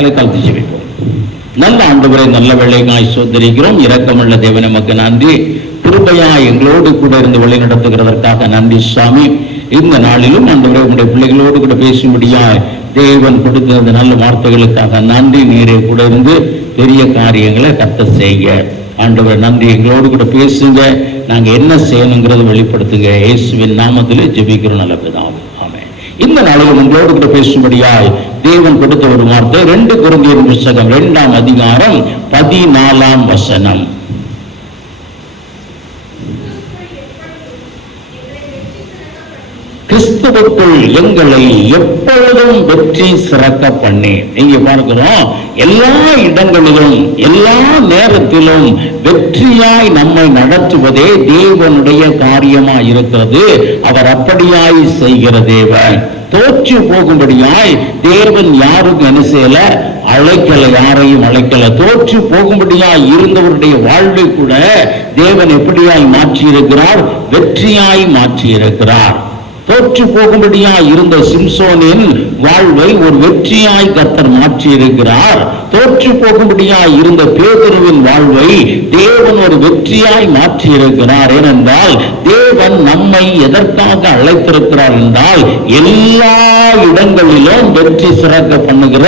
தலைக்காலத்து ஜெபிப்போம். நல்ல ஆண்டவரை நல்ல வேளைக்காய் சோதரிக்கிறோம். இரக்கமுள்ள தேவன் நமக்கு நன்றி. கிருபையா எங்களோடு கூட இருந்து வழி நடத்துகிறதற்காக நன்றி சுவாமி. இந்த நாளிலும் ஆண்டவரை உங்களுடைய பிள்ளைகளோடு கூட பேசும்படியாய் தேவன் கொடுத்த நல்ல வார்த்தைகளுக்காக நன்றி. நீரே கூட இருந்து பெரிய காரியங்களை கர்த்தர் செய்ய ஆண்டவர் நன்றி. எங்களோடு கூட பேசுங்க, நாங்க என்ன செய்யணுங்கிறத வெளிப்படுத்துங்க. இயேசுவின் நாமத்திலே ஜெபிக்கிறோம் நல்ல பிதாவே, ஆமென். இந்த நாளில் உங்களோடு கூட பேசும்படியாய் தேவன் கொடுத்த ஒரு வார்த்தை 2 கொரிந்தியர் புத்தகம் 2ஆம் அதிகாரம் 14ஆம் வசனம். கிறிஸ்துவுக்குள் எங்களை எப்பொழுதும் வெற்றி சிறக்க பண்ணி. நீங்க பார்க்கிறோம், எல்லா இடங்களிலும் எல்லா நேரத்திலும் வெற்றியாய் நம்மை நடத்துவதே தேவனுடைய காரியமாய் இருக்கிறது. அவர் அப்படியாய் செய்கிற தேவன். தோற்று போகும்படியாய் தேவன் யாரும் என்ன செய்யல, அழைக்கல, யாரையும் அழைக்கல. தோற்று போகும்படியாய் இருந்தவருடைய வாழ்வை கூட தேவன் எப்படியாய் மாற்றி இருக்கிறார், வெற்றியாய் மாற்றி இருக்கிறார். தோற்று போகும்படியாய் இருந்த சிம்சோனின் வாழ்வை ஒரு வெற்றியாய் கர்த்தர் மாற்றி இருக்கிறார். தோற்று போகும்படியாய் இருந்த பேதுருவின் வாழ்வை தேவன் ஒரு வெற்றியாய் மாற்றி இருக்கிறார். ஏனென்றால் தேவன் நம்மை எதற்காக அழைத்திருக்கிறார் என்றால், எல்லா இடங்களிலும் வெற்றி சிறக்க பண்ணுகிற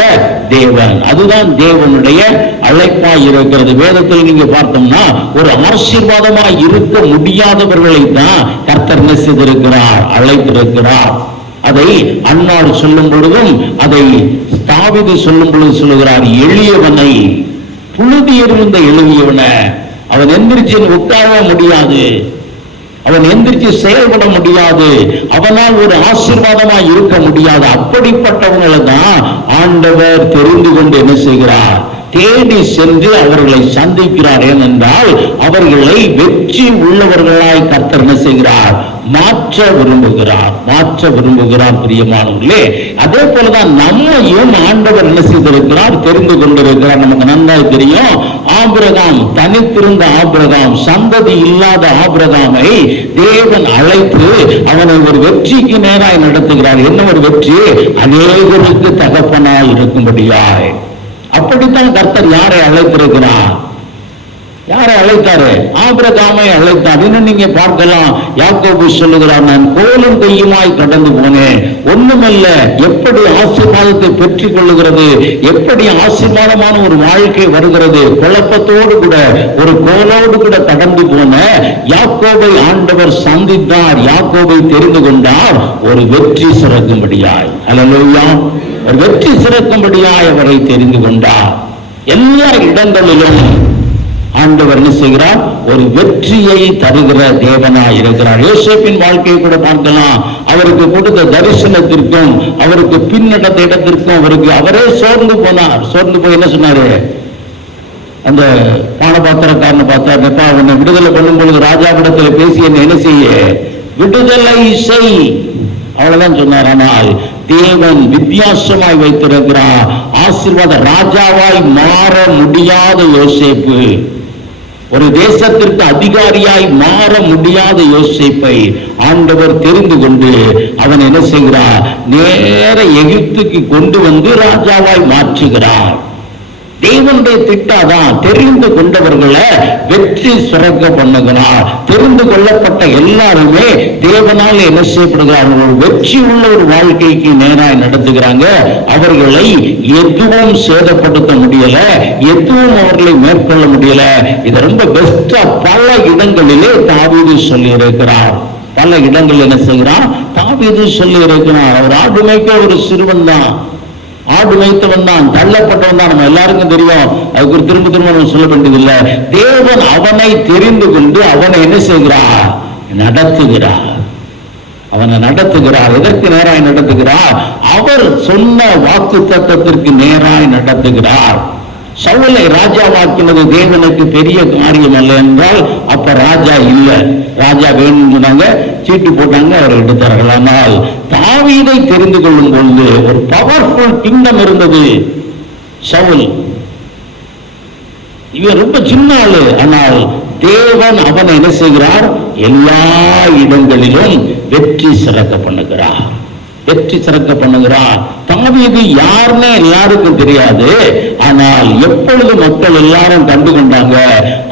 தேவன். அதுதான் தேவனுடைய அழைப்பாய் இருக்கிறது. வேதத்தில் நீங்க பார்த்தோம்னா ஒரு ஆசீர்வாதமாய் இருக்க முடியாதவர்களை தான் கர்த்தர் என்ன செய்திருக்கிறார், அழைத்திருக்கிறார். அதை அன்னாள் சொல்லும் பொழுதும், அதை தாவீது சொல்லும் பொழுது சொல்லுகிறார், எளியவனை, புழுதியில் இருந்த எளியவனை, அவன் எந்திரிச்சு உட்கார முடியாது, அவன் எந்திரிச்சு செயல்பட முடியாது, அவனால் ஒரு ஆசீர்வாதமாய் இருக்க முடியாது. அப்படிப்பட்டவங்களை தான் ஆண்டவர் தெரிந்து கொண்டு என்ன செய்கிறார், தேடி சென்று அவர்களை சந்திக்கிறார். ஏனென்றால் அவர்களை வெற்றி உள்ளவர்களாய் கர்த்தர் என்ன செய்கிறார், மாற்ற விரும்புகிறார், மாற்ற விரும்புகிறார். பிரியமானவர்களே, அதே போலதான் நம்மையும் ஆண்டவர் என்ன செய்திருக்கிறார், தெரிந்து கொண்டிருக்கிறார். நமக்கு நன்றாக தெரியும், ஆபிரகாம், தனித்திருந்த ஆபிரகாம், சந்ததி இல்லாத ஆபிரகாமை தேவன் அழைத்து அவனை ஒரு வெற்றிக்கு நேராய் நடத்துகிறார். என்ன ஒரு வெற்றி, அநேகருக்கு தகப்பனாய் இருக்கும்படியாய். அப்படித்தான் கர்த்தர் யாரை அழைத்திருக்கிறார், யாரை அழைத்தாரு, ஆபிரகாமை அழைத்தார். இன்னும் நீங்க பார்க்கலாம், யாக்கோபு சொல்லுகிறார், நான் கோலும் கையுமாய் கடந்து போனேன், ஒண்ணுமல்ல, எப்படி ஆசீர்வாதத்தை பெற்றுக் கொள்ளுகிறது, எப்படி ஆசீர்வாதமான ஒரு வாழ்க்கை வருகிறது, குழப்பத்தோடு கூட ஒரு கோலோடு கூட கடந்து போன யாக்கோபை ஆண்டவர் சந்தித்தார். யாக்கோபை தெரிந்து கொண்டார், ஒரு வெற்றி சிறக்கும்படியாய். அல்லேலூயா. ஒரு வெற்றி சிறக்கும்படியாய் அவரை தெரிந்து கொண்டார். எல்லா இடங்களிலும் ஆண்டவர் என்ன செய்கிறார், ஒரு வெற்றியை தருகிற தேவனாய் இருக்கிறார். யோசேப்பின் வாழ்க்கையை கூட பார்க்கலாம். அவருக்கு கொடுத்த தரிசனத்திற்கும் அவருக்கு பின்னடத்த இடத்திற்கும் அவரே சோர்ந்து போனார். சோர்ந்து போய் என்ன சொன்னாரு, அந்த பானபாத்திரக்காரனை பார்த்தாருப்பா, உன்னை விடுதலை பண்ணும் பொழுது ராஜாவிடத்தில் பேசி என்ன செய்ய, விடுதலை செய், அவ்வளவுதான் சொன்னார். ஆனால் தேவன் வித்தியாசமாய் வைத்திருக்கிறார். ஆசீர்வாத ராஜாவாய் மாற முடியாத யோசேப்பு, ஒரு தேசத்திற்கு அதிகாரியாய் மாற முடியாத யோசேப்பை ஆண்டவர் தெரிந்து கொண்டு அவன் என்ன செய்கிறார், நேர எகிப்துக்கு கொண்டு வந்து ராஜாவாய் மாற்றுகிறார். தேவனுடைய திட்டாதான் தெரிந்து கொண்டவர்களை வெற்றி சிறக்க பண்ணுகிறார். தெரிந்து கொள்ளப்பட்ட எல்லாருமே தேவனால் என்ன செய்யப்படுகிறார்கள், ஒரு வெற்றி உள்ள ஒரு வாழ்க்கைக்கு நேராய் நடத்துகிறாங்க. அவர்களை எதுவும் சேதப்படுத்த முடியல, எதுவும் அவர்களை மேற்கொள்ள முடியல. இது ரொம்ப பெஸ்டா பல இடங்களிலே தாவீது சொல்லி இருக்கிறார். பல இடங்கள் என்ன செய்கிறார், தாவீது சொல்லி இருக்கிறார். அவர் ஆடு மேய்க்க ஒரு சிறுவன் தான், ஆடு வைத்தவன் தான், தள்ளப்பட்டவன் தான், நம்ம எல்லாருக்கும் தெரியும். அதுக்கு ஒரு திரும்ப நம்ம சொல்ல வேண்டியதில்லை. தேவன் அவனை தெரிந்து கொண்டு அவனை என்ன செய்கிறார், நடத்துகிறார். அவனை நடத்துகிறார். எதற்கு நேராய் நடத்துகிறார், அவர் சொன்ன வாக்கு தத்தத்திற்கு நேராய் நடத்துகிறார். சவுலை ராஜாவாக்கினது தேவனுக்கு பெரிய காரியம் அல்ல என்றால், அப்ப ராஜா இல்லை, ராஜா வேணும் சொன்னாங்க, சீட்டு போட்டாங்க, அவர் எடுத்தார்கள். ஆனால் தாவீதை தெரிந்து கொள்ளும் பொழுது ஒரு பவர்ஃபுல் கிங்டம் இருந்தது. சவுல் இவன் ரொம்ப சின்ன ஆளு, ஆனால் தேவன் அவனை என்ன செய்கிறார், எல்லா இடங்களிலும் வெற்றி சிறக்க பண்ணுகிறார். வெற்றி சிறக்க பண்ணுகிறார். தாவீது யாருன்னு எல்லாருக்கும் தெரியாது. ஆனால் எப்பொழுது மக்கள் எல்லாரும் கண்டு கொண்டாங்க,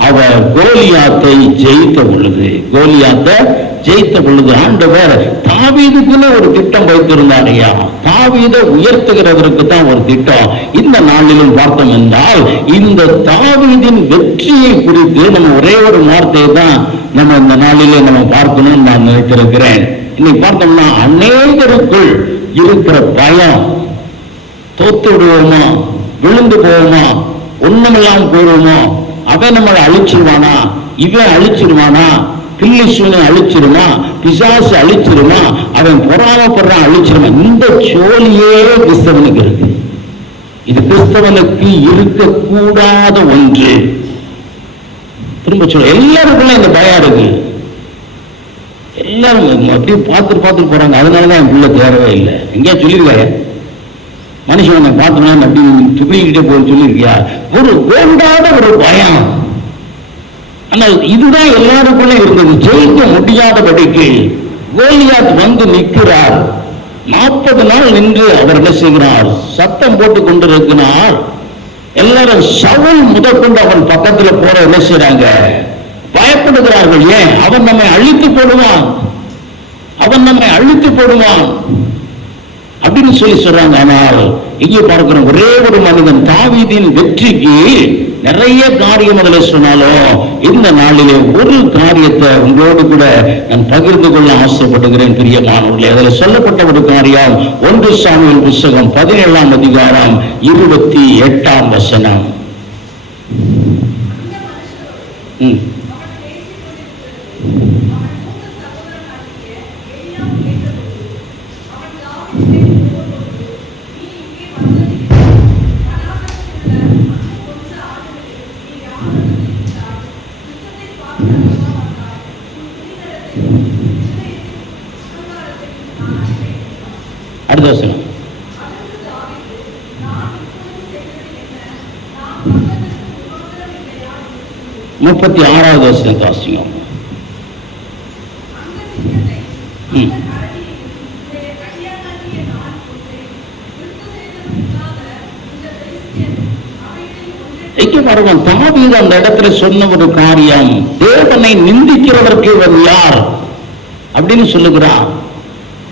அவர் கோலியாத்தை ஜெயித்த பொழுது ஆண்டவர் தாவீதுக்குன்னு ஒரு திட்டம் வைத்திருந்தாரையா. தாவீதை உயர்த்துகிறதற்கு தான் ஒரு திட்டம். இந்த நாளிலும் பார்த்தோம் என்றால் இந்த தாவீதின் வெற்றியை குறித்து நம்ம ஒரே ஒரு வார்த்தையை தான் நம்ம இந்த நாளிலே நம்ம பார்க்கணும்னு நான் நினைத்திருக்கிறேன். இன்னைக்கு பார்த்தோம்னா அநேகருக்குள் இருக்கிற பயம், தோத்து விடுவோமா, விழுந்து போவோமா, ஒண்ணுமெல்லாம் போடுவோமா, அவன் நம்மளை அழிச்சிருவானா, இவன் அழிச்சிருவானா, பில்லி சூனை அழிச்சிருமா, பிசாசு அழிச்சிருமா, அவன் பொறாமப்படுறான் அழிச்சிருமா, இந்த சோழியே கிறிஸ்தவனுக்கு இருக்கு. இது கிறிஸ்தவனுக்கு இருக்கக்கூடாத ஒன்று. திரும்ப சொல்ல, எல்லாருக்குள்ள இந்த பயம் இருக்கு. எல்லாரும் அப்படியே பார்த்து போறாங்க. அதனாலதான் என் பிள்ளை தேரவே இல்லை. எங்கேயா சொல்லியிருக்காங்க மனுஷன் பார்த்தோம்னா அப்படி துப்பிக்கிட்டே போய் சொல்லியிருக்கியா? ஒரு வேண்டாத ஒரு பயம். ஆனால் இதுதான் எல்லாருக்குள்ள இருந்தது. ஜெயிக்க முடியாதபடிக்கு கோலியாத் வந்து நிற்கிறார். 40 நாள் நின்று அவர் என்ன செய்கிறார்? சத்தம் போட்டு கொண்டிருக்கிறார். எல்லாரும் சவுல் முதற்கொண்டு அவன் பக்கத்துல போற என்ன செய்யறாங்க? பயப்படுகிறார்கள். ஏன்? அவன் நம்மை அழித்து போடுவான் அப்படின்னு சொல்லி சொல்றாங்க. ஆனால் இங்கே பார்க்கிறோம், ஒரே ஒரு மனிதன் தாவீதின் வெற்றிக்கு நிறைய காரியம் அதில் சொன்னாலும் இந்த நாளிலே ஒரு காரியத்தை உங்களோடு கூட நான் பகிர்ந்து கொள்ள ஆசைப்படுகிறேன். பிரியமானவர்களே, அதில் சொல்லப்பட்ட ஒரு காரியம் 1 சாமுவேல் புத்தகம் 17ஆம் அதிகாரம் 28ஆம் வசனம். அடுத்த வசனம் 36வது வசனத்தை வாசிங்க. தாவீது அந்த இடத்துல சொன்ன ஒரு காரியம், தேவனை நிந்திக்கிறவருக்கு இவர் யார் அப்படின்னு சொல்லுகிறார்.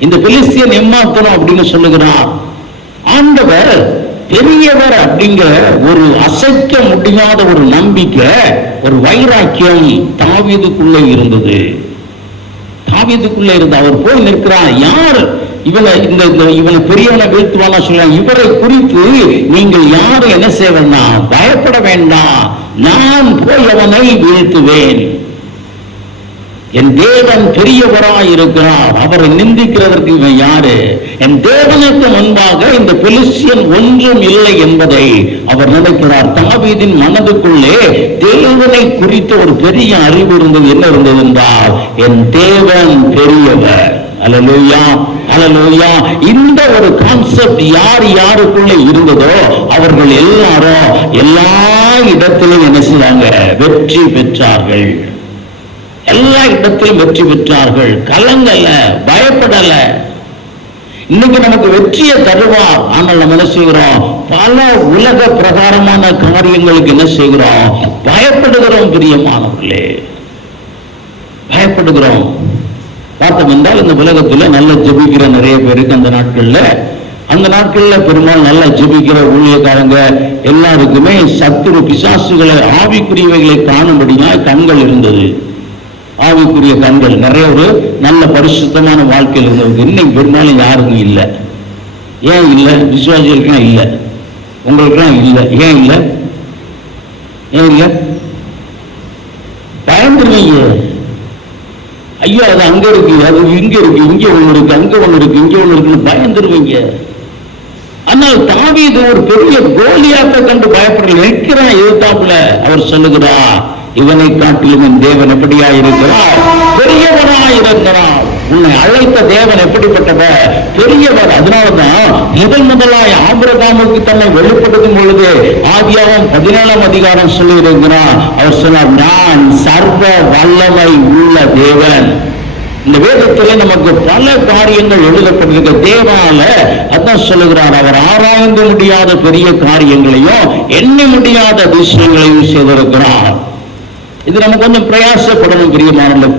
இந்த பெலிஸ்தியன் ஏமாத்தணும் அப்படின்னு சொல்லுகிறார். ஆண்டவர் பெரியவர் அப்படிங்கிற ஒரு அசைக்க முடியாத ஒரு நம்பிக்கை, ஒரு வைராக்கியம் தாவீதுக்குள்ளே இருந்தது. அவர் போய் நிற்கிறார். யார் இவனை பெரியவனை வீழ்த்துவானா சொல்ல, இவரை குறித்து நீங்கள் யாரும் என்ன செய்ய வேண்டாம், பயப்பட வேண்டாம், நான் போய் அவனை வீழ்த்துவேன். என் தேவன் பெரியவராய் இருக்கிறார், அவரை நிந்திக்கிறதற்கு இவன் யாரு? என் தேவனுக்கு முன்பாக இந்த பெலிஸ்தியன் ஒன்றும் இல்லை என்பதை அவர் நினைக்கிறார். தாவீதின் மனதுக்குள்ளே தேவனை குறித்த ஒரு பெரிய அறிவு இருந்தது. என்ன இருந்தது என்றால், என் தேவன் பெரியவர். அல்லேலூயா, அல்லேலூயா. இந்த ஒரு கான்செப்ட் யார் யாருக்குள்ள இருந்ததோ அவர்கள் எல்லாரும் எல்லா இடத்திலும் என்ன செய்றாங்க? வெற்றி பெற்றார்கள். எல்லா இடத்திலும் வெற்றி பெற்றார்கள். கலங்கல்ல, பயப்படல. இன்னைக்கு நமக்கு வெற்றியை தருவார். ஆனால் நம்ம என்ன செய்கிறோம்? பல உலக பிரகாரமான காரியங்களுக்கு என்ன செய்கிறோம்? பயப்படுகிறோம். பிரியமானவர்களே, பயப்படுகிறோம். பார்த்தோம் என்றால் இந்த உலகத்துல நல்ல ஜெபிக்கிற நிறைய பேருக்கு அந்த நாட்கள்ல பெரும்பாலும் நல்லா ஜெபிக்கிற ஊழியக்காரங்க எல்லாருக்குமே சத்துரு பிசாசுகளை ஆவிக்குரியவைகளை காணும்படியாக கண்கள் இருந்தது. ஆவிக்குரிய கண்கள் நிறைய ஒரு நல்ல பரிசுத்தமான வாழ்க்கையில் இருந்தது. இன்னைக்கு பெரும்பாலும் யாருக்கும் இல்லை. ஏன் இல்லை? விசுவாசிகளுக்கெல்லாம் இல்லை, உங்களுக்கெல்லாம் இல்லை. ஏன் இல்லை? பயந்துருவீங்க. ஐயோ, அது அங்க இருக்கு, அது இங்க இருக்கு, இங்க ஒண்ணு இருக்கு, அங்க ஒண்ணு இருக்கு, இங்க ஒண்ணு இருக்குன்னு பயந்துருவீங்க. ஆனால் தாவீது ஒரு பெரிய கோலியாத்தை கண்டு பயப்படல. நிற்கிறான் எதிர்த்தாப்புல. அவர் சொல்லுகிறார், இவனை காட்டிலும் என் தேவன் எப்படியா இருக்கிறார்? பெரியவனாய் இருக்கிறார். உன்னை அழைத்த தேவன் எப்படிப்பட்டவர்? பெரியவர். அதனால்தான் முதலாய் ஆபிரகாமுக்கு தன்னை வெளிப்படுத்தும் பொழுது ஆதியாகமம் 17ஆம் அதிகாரம் சொல்லி இருக்கிறார். அவர் சொன்னார், நான் சர்வ வல்லமை உள்ள தேவன், இந்த வேதத்திலே நமக்கு பல காரியங்கள் எழுதப்பட்டிருக்க. தேவனால அதான் சொல்லுகிறார், அவர் ஆராய்ந்து முடியாத பெரிய காரியங்களையும் எண்ணி முடியாத அதிசயங்களையும் செய்திருக்கிறார். இது நம்ம கொஞ்சம் பிரயாசப்படணும் பிரியமானவர்களே.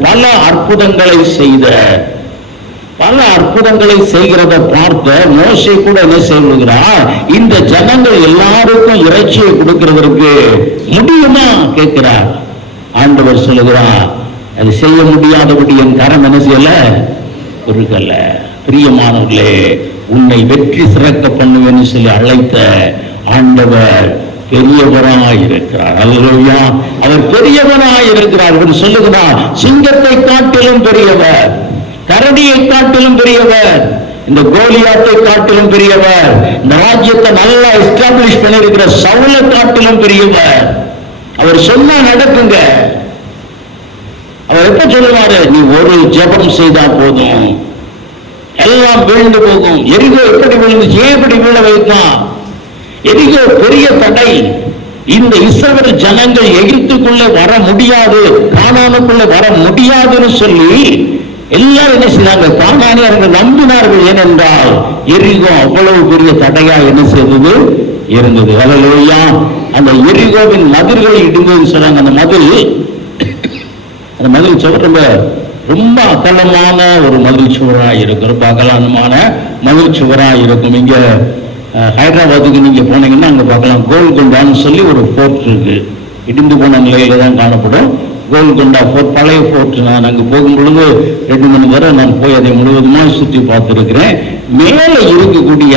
பல அற்புதங்களை செய்கிறத பார்த்த மோசே கூட என்ன செய்கிறார், இந்த ஜனங்கள் எல்லாருக்கும் இறைச்சியை கொடுக்கிறதற்கு முடியுமா கேட்கிறார். ஆண்டவர் சொல்லுகிறார், அது செய்ய முடியாதபடி என் கரம் என்ன செய்யல, பொறுக்கல்ல. பிரியமானவர்களே, உன்னை வெற்றி சிறக்க பண்ணுவேன்னு சொல்லி அழைத்த ஆண்டவர் பெரியவராயிருக்கிறார். அல்லேலூயா. அவர் பெரியவராயிருக்கிறார் என்று சொல்லுகிறார். சிங்கத்தை காட்டிலும் பெரியவர், கரடியை காட்டிலும் பெரியவர், இந்த கோலியாத்தை காட்டிலும் பெரியவர், இந்த ராஜ்யத்தை நல்லா எஸ்டாப்ளிஷ் பண்ணியிருக்கிற சவுலை காட்டிலும் பெரியவர். அவர் சொன்னா நடக்குங்க. அவர் எப்ப சொல்லுவாரு, நீ ஒரு ஜெபம் செய்தா போதும் எல்லாம் வீழ்ந்து போகும். எரிகோ எப்படி விழுந்துச்சு, எப்படி வீழ வைத்தான்? எரிகோ பெரிய தடை. இந்த இஸ்ரவேல் ஜனங்கள் எகிப்துக்குள்ளே வர முடியாது, கானானுக்குள்ளே வர முடியாதுன்னு சொல்லி எல்லாரும் என்ன செய்தாங்க, கானானியர்கள் நம்பினார்கள். ஏனென்றால் எரிகோ அவ்வளவு பெரிய தடையா என்ன செய்தது இருந்தது. அல்லேலூயா. அந்த எரிகோவின் மதில்கள் இடிந்ததுன்னு சொன்னாங்க. அந்த மதில் சுவர் ரொம்ப அகலமான ஒரு மதில் சுவராக இருக்கும், ரொம்ப அகலமான மதில் சுவராக இருக்கும். இங்க ஹைதராபாத்துக்கு நீங்க போனீங்கன்னா அங்க பார்க்கலாம், கோல்கொண்டான்னு சொல்லி ஒரு ஃபோர்ட் இருக்கு. இடிந்து போன நிலையில தான் காணப்படும் கோல்கொண்டா ஃபோர்ட், பழைய ஃபோர்ட். நான் அங்கே போகும் பொழுது 2-3 தடவை நான் போய் அதை முழுவதுமாக சுற்றி பார்த்துருக்கிறேன். மேலே இருக்கக்கூடிய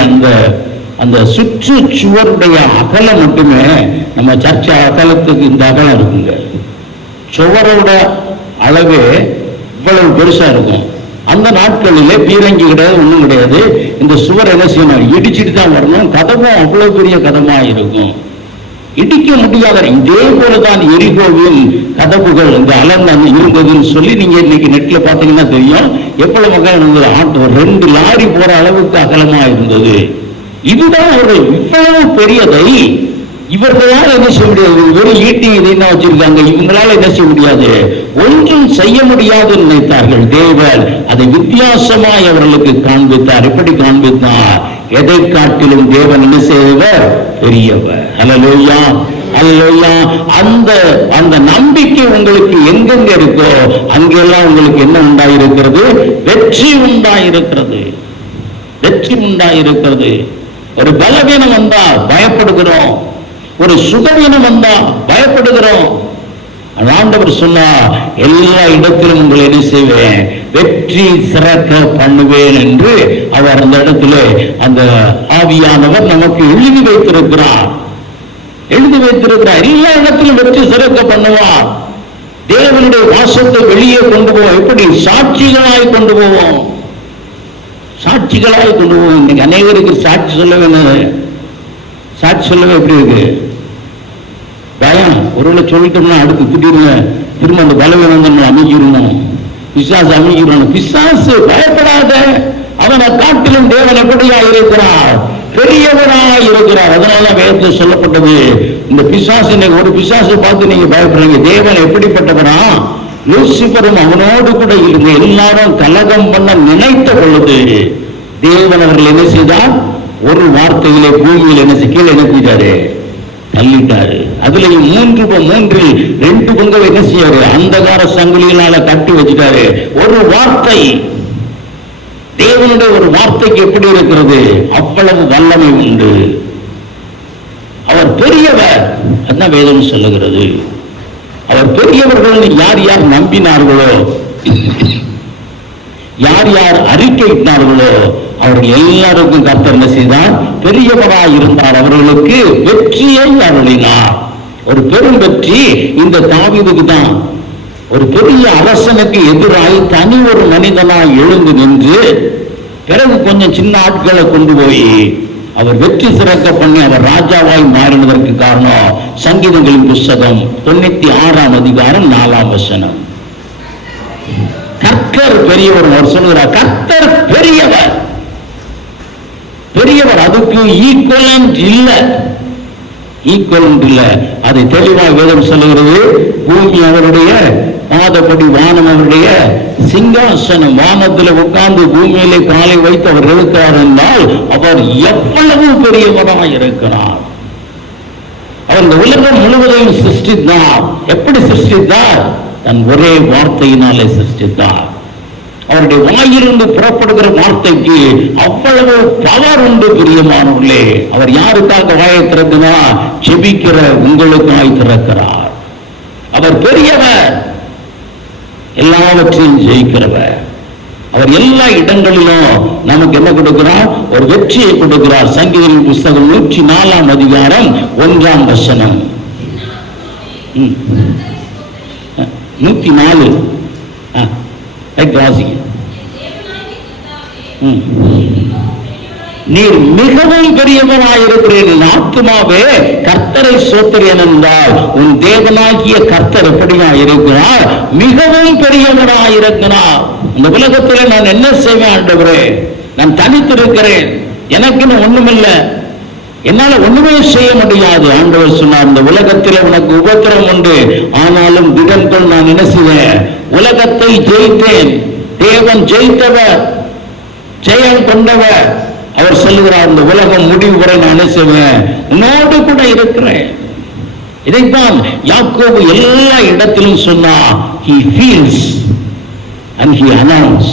அந்த சுற்றுச்சுவருடைய அகலம் மட்டுமே நம்ம சர்ச்சை அகலத்துக்கு இந்த அகலம் இருக்குங்க. சுவரோட அளவு இவ்வளவு பெருசா இருக்கும். அந்த நாட்களிலே பீரங்கி கிடையாது, ஒன்றும் கிடையாது. இந்த சுவர் என்ன செய்யணும், இடிச்சுட்டு தான் வரணும். கதவும் அவ்வளவு பெரிய கதமா இருக்கும், இடிக்க முடியாத. இதே போலதான் எரிகோவின் கதவுகள் இந்த அலர்ந்து இருந்ததுன்னு சொல்லி நீங்க இன்னைக்கு நெட்ல பாத்தீங்கன்னா தெரியும். எவ்வளவு மக்கள் இருந்தது, ஆட்டோ 2 லாரி போற அளவுக்கு அகலமா இருந்தது. இதுதான் ஒரு இவ்வளவு பெரியதை இவர்களால் என்ன செய்ய முடியாது. வெறும் ஈட்டி இதை என்ன வச்சிருக்காங்க, இவங்களால என்ன செய்ய முடியாது, ஒன்றும் செய்ய முடியாது நினைத்தார்கள். தேவன் அதை வித்தியாசமாய் அவர்களுக்கு காண்பித்தார். எப்படி காண்பித்தார்? எதை காட்டிலும் தேவன் என்ன செய்தவர், பெரியவர். அல்லேலூயா, அல்லேலூயா. அந்த நம்பிக்கை உங்களுக்கு எங்கெங்க இருக்கோ அங்கெல்லாம் உங்களுக்கு என்ன உண்டாயிருக்கிறது, வெற்றி உண்டாயிருக்கிறது, வெற்றி உண்டாயிருக்கிறது. ஒரு பலவீனம் வந்தா பயப்படுகிறோம், ஒரு சுகவீனம் வந்தா பயப்படுகிறோம். ஆண்டவர் சொன்னா, எல்லா இடத்திலும் உங்களை என்ன செய்வேன், வெற்றி சிறக்க பண்ணுவேன் என்று அவர் அந்த இடத்துல அந்த ஆவியானவர் நமக்கு எழுதி வைத்திருக்கிறார். எல்லா இடத்திலும் வெற்றி சிறக்க பண்ணுவார். தேவனுடைய வாசத்தை வெளியே கொண்டு போவோம். எப்படி? சாட்சிகளாய் கொண்டு போவோம், சாட்சிகளாய் கொண்டு போவோம். இன்னைக்கு அநேகருக்கு சாட்சி சொல்ல வேணும். சாட்சி சொல்லவே எப்படி இருக்கு, பயம். ஒருவேளை சொல்லிட்டோம்னா அடுத்து திடீர்னு திரும்ப அந்த பலவீனம் அமைக்கிடணும், பிசாசு அமைக்கிடணும். பிசாசு பயப்படாத, அவனை காட்டிலும் தேவன் எப்படியா இருக்கிறார், பெரியவராய் இருக்கிறார். அதனால வேதத்தில் சொல்லப்பட்டது, இந்த பிசாசு, ஒரு பிசாசை பார்த்து நீங்க பயப்படுறீங்க. தேவன் எப்படிப்பட்டவரா, லூசிபரும் அவனோடு கூட இருந்த எல்லாரும் கலகம் பண்ண நினைத்த பொழுது தேவன் அவர்கள் என்ன செய்தார், ஒரு வார்த்தையிலே பூமியில் என்ன கீழே என்ன செய்தாரு, தள்ளிட்டாரு. அதுலயும் 3/3 பங்கு என்ன செய்யாரு, அந்தகார சங்கிலிகளால கட்டி வச்சுட்டாரு. ஒரு வார்த்தை, தேவனுடைய ஒரு வார்த்தைக்கு எப்படி இருக்கிறது, அவ்வளவு வல்லமை உண்டு. அவர் பெரியவர், அதான் வேதம் சொல்லுகிறது. அவர் பெரியவர்கள் யார் யார் நம்பினார்களோ, யார் யார் அறிக்கையிட்டார்களோ அவர்கள் எல்லாருக்கும் கர்த்தர் என்ன செய்தார், பெரியவராய் இருந்தார். அவர்களுக்கு வெற்றியை அருளினார். ஒரு பெரும் வெற்றி இந்த தாவீதுக்கு தான். ஒரு பெரிய அரசனுக்கு எதிராய் தனி ஒரு மனிதனாய் எழுந்து நின்று பிறகு கொஞ்சம் சின்ன ஆட்களை கொண்டு போய் அவர் வெற்றி சிறக்க பண்ணி அவர் ராஜாவாய் மாறினதற்கு காரணம் சங்கீதங்களின் புஸ்தகம் 96ஆம் அதிகாரம் 4ஆம் வசனம். கர்த்தர் பெரியவர். அவர் சொல்லுகிறார், கர்த்தர் பெரியவர், பெரியவர். அதுக்கு ஈக்குவலன்ட் இல்லை, ஈக்குவலன்ட் இல்லை. அதை தெளிவாக வேதம் சொல்லுகிறது. பூமி அவருடைய பாதபடி வானம் அவருடைய சிங்காசனம். வானத்தில் உட்கார்ந்து பூமியிலே காலை வைத்து அவர் இருக்கிறார் என்றால் அவர் எவ்வளவு பெரியவராக இருக்கிறார். அவர் இந்த உலகம் முழுவதையும் சிருஷ்டித்தார். எப்படி சிருஷ்டித்தார்? தன் ஒரே வார்த்தையினாலே சிருஷ்டித்தார். அவருடைய வாயிலிருந்து புறப்படுகிற வார்த்தைக்கு அவ்வளவு பவர் உண்டு பிரியமானவர்களே. அவர் யாருக்காக வாயை திறக்கிறார்? ஜெபிக்கிற உங்களுக்காய் திறக்கிறார். அவர் பெரியவர், எல்லாவற்றையும் ஜெயிக்கிறவர். அவர் எல்லா இடங்களிலும் நமக்கு என்ன கொடுக்கிறார்? ஒரு வெற்றியை கொடுக்கிறார். சங்கீதங்களின் புஸ்தகம் 104 அதிகாரம் 1 வசனம். 104 வாசிங்க. நீர் மிகவும் பெரியவனாயிருக்கிறேன், என் ஆத்துமாவே கர்த்தரை ஸ்தோத்திரேன் என்றால் உன் தேவனாகிய கர்த்தர் எப்படியா இருக்கிறார்? மிகவும் பெரியவனாயிருக்கிறார். இந்த உலகத்தில் நான் என்ன செய்வேன் ஆண்டவரே? நான் தனித்திருக்கிறேன், எனக்குன்னு ஒண்ணுமில்லை, என்னால ஒண்ணுமே செய்ய முடியாது. ஆண்டவர் சொன்னார், இந்த உலகத்தில் உனக்கு உபத்திரம் உண்டு, ஆனாலும் திடன் கொள், நான் என்ன செய்வேன்? உலகத்தை ஜெயித்தேன். தேவன் ஜெயித்தவர், ஜெயம் கொண்டவர். அவர் சொல்லுகிறார், இந்த உலகம் முடிவு வரை நான் என்ன செய்வேன்? உன்னோடு கூட இருக்கிறேன். இதைத்தான் யாக்கோபு எல்லா இடத்திலும் சொன்னார். He feels and he announced.